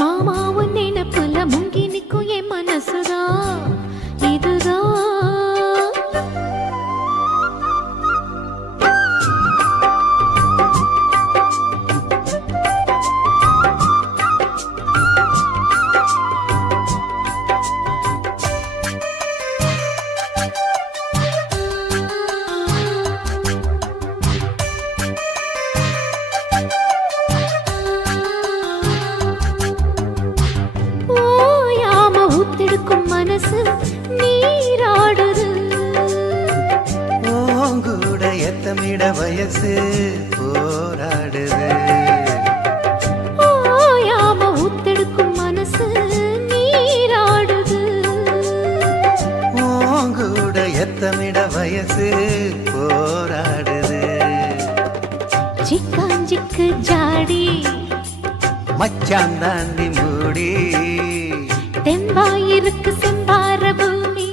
மாமா உன் நினைப்புல முங்கி நிக்கும் என் மனசுதான் இதுதான் ஓயாம ஊத்தெடுக்கும் மனசு நீராடுது ஓங்கூட எத்தமிட வயசு போராடுது ஓயாம ஊத்தெடுக்கும் மனசு நீராடுது ஓங்கூட எத்தமிட வயசு போராடுது சிக்காஞ்சிக்கு ஜாடி மச்சான் தாண்டி மூடி தெம்பாயிருக்கு செம்பார பூமி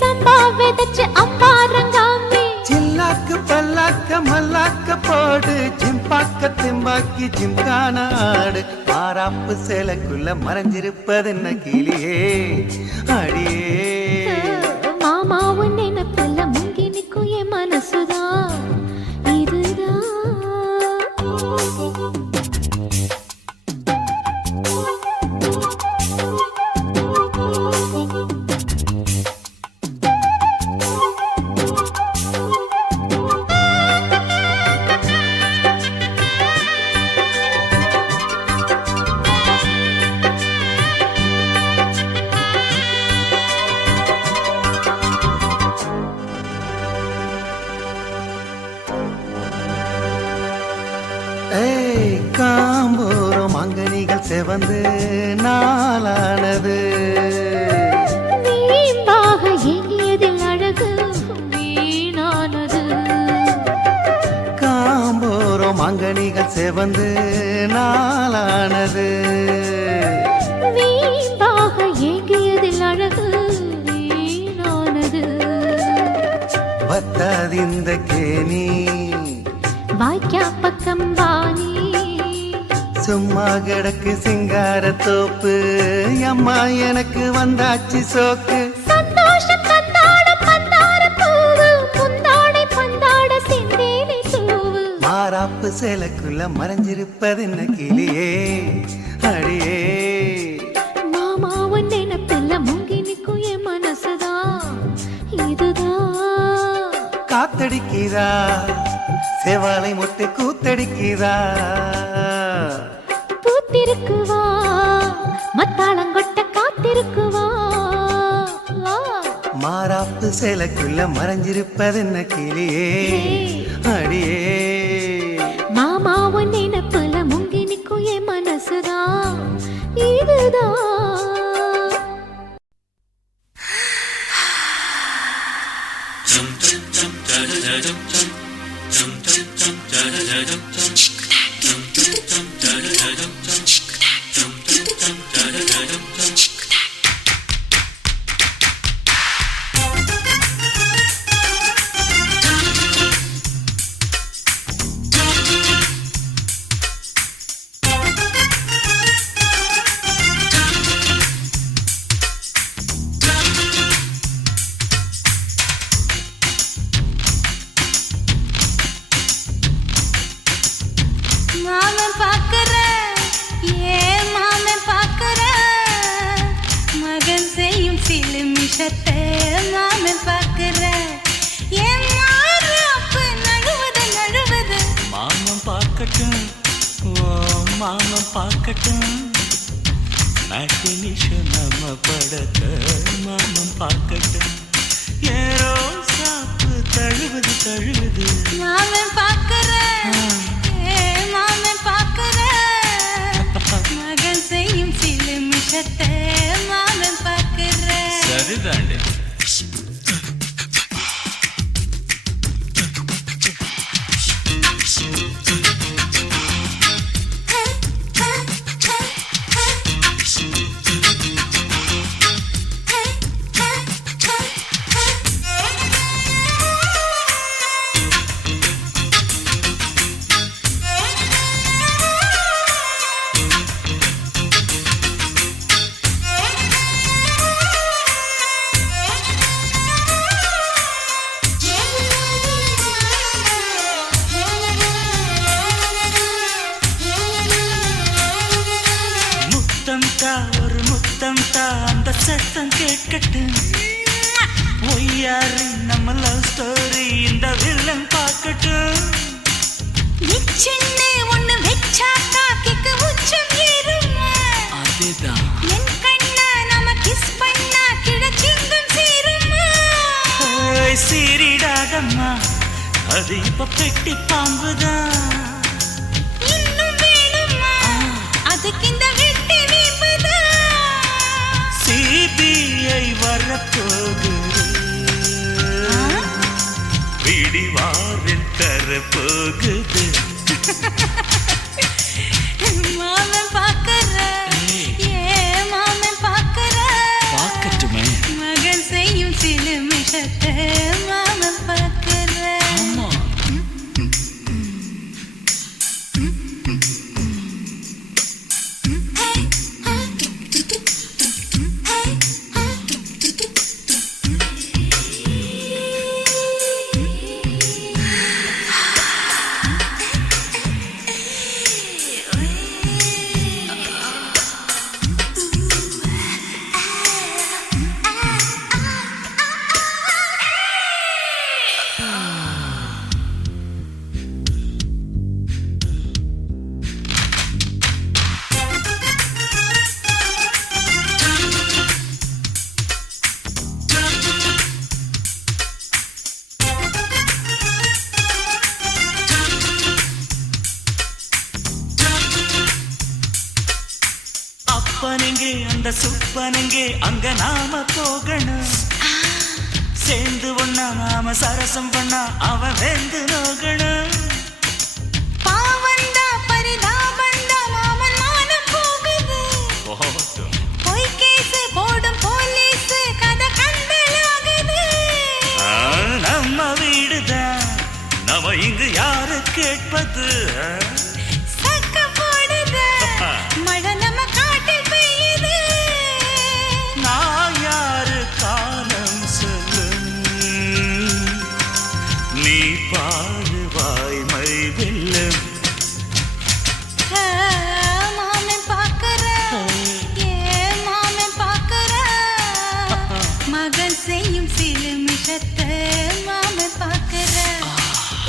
சம்பா விதைச்சு அம்பாரங்காமி சில்லாக்கு பல்லாக்க மல்லாக்க போடு ஜிம்பாக்க திம்பாக்கி ஜிம்கான ஆடு மாறாப்பு சேலைக்குள்ள மறைஞ்சிருப்பது என்ன கிளியே அடியே மாமா உன் நினைப்புல முங்கி நிக்கும் என் மனசுதான் இதுதான் ஏய் காம்போரம் அங்கனிகள் செவந்து நாளானது வீம்பாக ஏங்கியதில் அழகு வீணானது காம்போரம் அங்கனிகள் செவந்து நாளானது வீம்பாக ஏங்கியதில் அழகு வீணானது வத்தாதிந்த கேணி வாய்க்கா பக்கம் வாணி சும்மா கிடக்கு சிங்கார தோப்பு அம்மா எனக்கு வந்தாச்சு சோக்கு சந்தோஷம் தந்தாட பந்தார பூவு புந்தாடை பந்தாட செந்தேனை தூவு மாறாப்பு சேலைக்குள்ள மறைஞ்சிருப்பது என்ன கிளியே அடியே மாமா உன் நினைப்பில்ல முங்கி நிற்கும் என் மனசுதான் இதுதான் காத்தடிக்கிறா செவாலை முட்டு கூத்தடிக்கிறா பூத்திருக்குவா மத்தாளங்கொட்ட காத்திருக்குவா மாறாப்பு சேலைக்குள்ள மறைஞ்சிருப்பது என்ன கிளியே அடியே மாமா உன் நினைப்புல முங்கி நிற்கும் என் மனசுதான் இதுதான் மாமன் பார்க்கிறேன் ஏன் மாமன் பார்க்கிறேன் மகன் செய்யும் சில மிஷத்தை மாமன் பார்க்கிறேன் ஏன் மாறாப்பு நழுவது நழுவது மாமன் பார்க்கட்டும் ஓ மாமன் பார்க்கட்டும் நாட்டு நிஷம் நம்ம படத்த மாமன் பார்க்கட்டும் ஏரோ சாப்பு தழுவது தழுவது மாமன் பார்க்கிறேன் ஏன் மாமன் பார்க்கிறேன் மகன் செய்யும் சில மிஷத்தை மாமன் பார்க்கிறேன் சரிதாண்டி ஒரு முத்தம் தா அந்த சத்தம் கேட்கட்டும் ஒய்யாரி நம்ம லவ் ஸ்டோரி இந்த வில்லன் பார்க்கட்டும் நிச்சயமே ஒண்ணு வெச்சாக்கா கிக்கு உச்சம் ஏறுமா அதுதான் என் கண்ணா நம்ம கிஸ் பண்ணா கிழச்சிங்கம் சேருமா சீரிடாதம்மா அது இப்ப பெட்டி பாம்புதான் இன்னும் வேணுமா அதுக்கு இந்த வெட்டி வீம்புதான் சிபிஐ வரப்போகுது பிடிவாரில் தரப்போகுது மாமன் பார்க்கிறேன் ஏன் மாமன் பார்க்கிறேன் பார்க்கட்டுமே மகன் செய்யும் சில மிஷத்தை மாமன் பார்க்கிறேன் ஆமா அப்பனெங்கே அந்த சுப்பனெங்கே அங்க நாம போகணும் சேர்ந்து ஒண்ணா நாம சரசம் பண்ணா அவன் வெந்து நோகணும் பாவந்தா பரிதாபந்தா மாமன் மானம் போகுது பொய் கேஸ் போடும் போலீஸ் கதை கண்டலாகுது நம்ம வீடுதான் நம்ம இங்கு யாரு கேட்பது சக்க போடுது மழை நம்ம காட்டில் பெய்யுது. நான் யாரு காலம் சொல்லும் நீ பாடுவாய் மை வெல்லம் மாமன் பார்க்கற ஏன் மாமன் பார்க்கற மகன் செய்யும் சிலுமிஷத்தை மாமன் பார்க்கற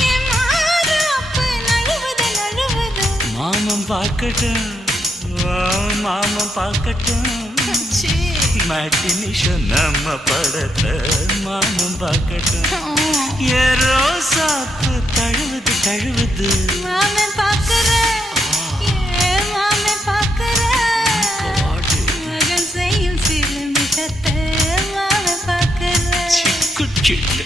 என் மாறாப்பு நழுவுது நழுவுது. மாமன் பார்க்கட்டும் மாமன் பார்க்கட்டும் மேட்டினிஷன் நம்ம படத்தை மாமன் பார்க்கட்டும் ஏரோ சாப்பு தழுவுது தழுவுது மாமன் பார்க்கற ஏன் மாமன் பார்க்கற மகன் செய்யும் சிலுமிஷத்தை மாமன் பார்க்கற சிக்கு சிக்கு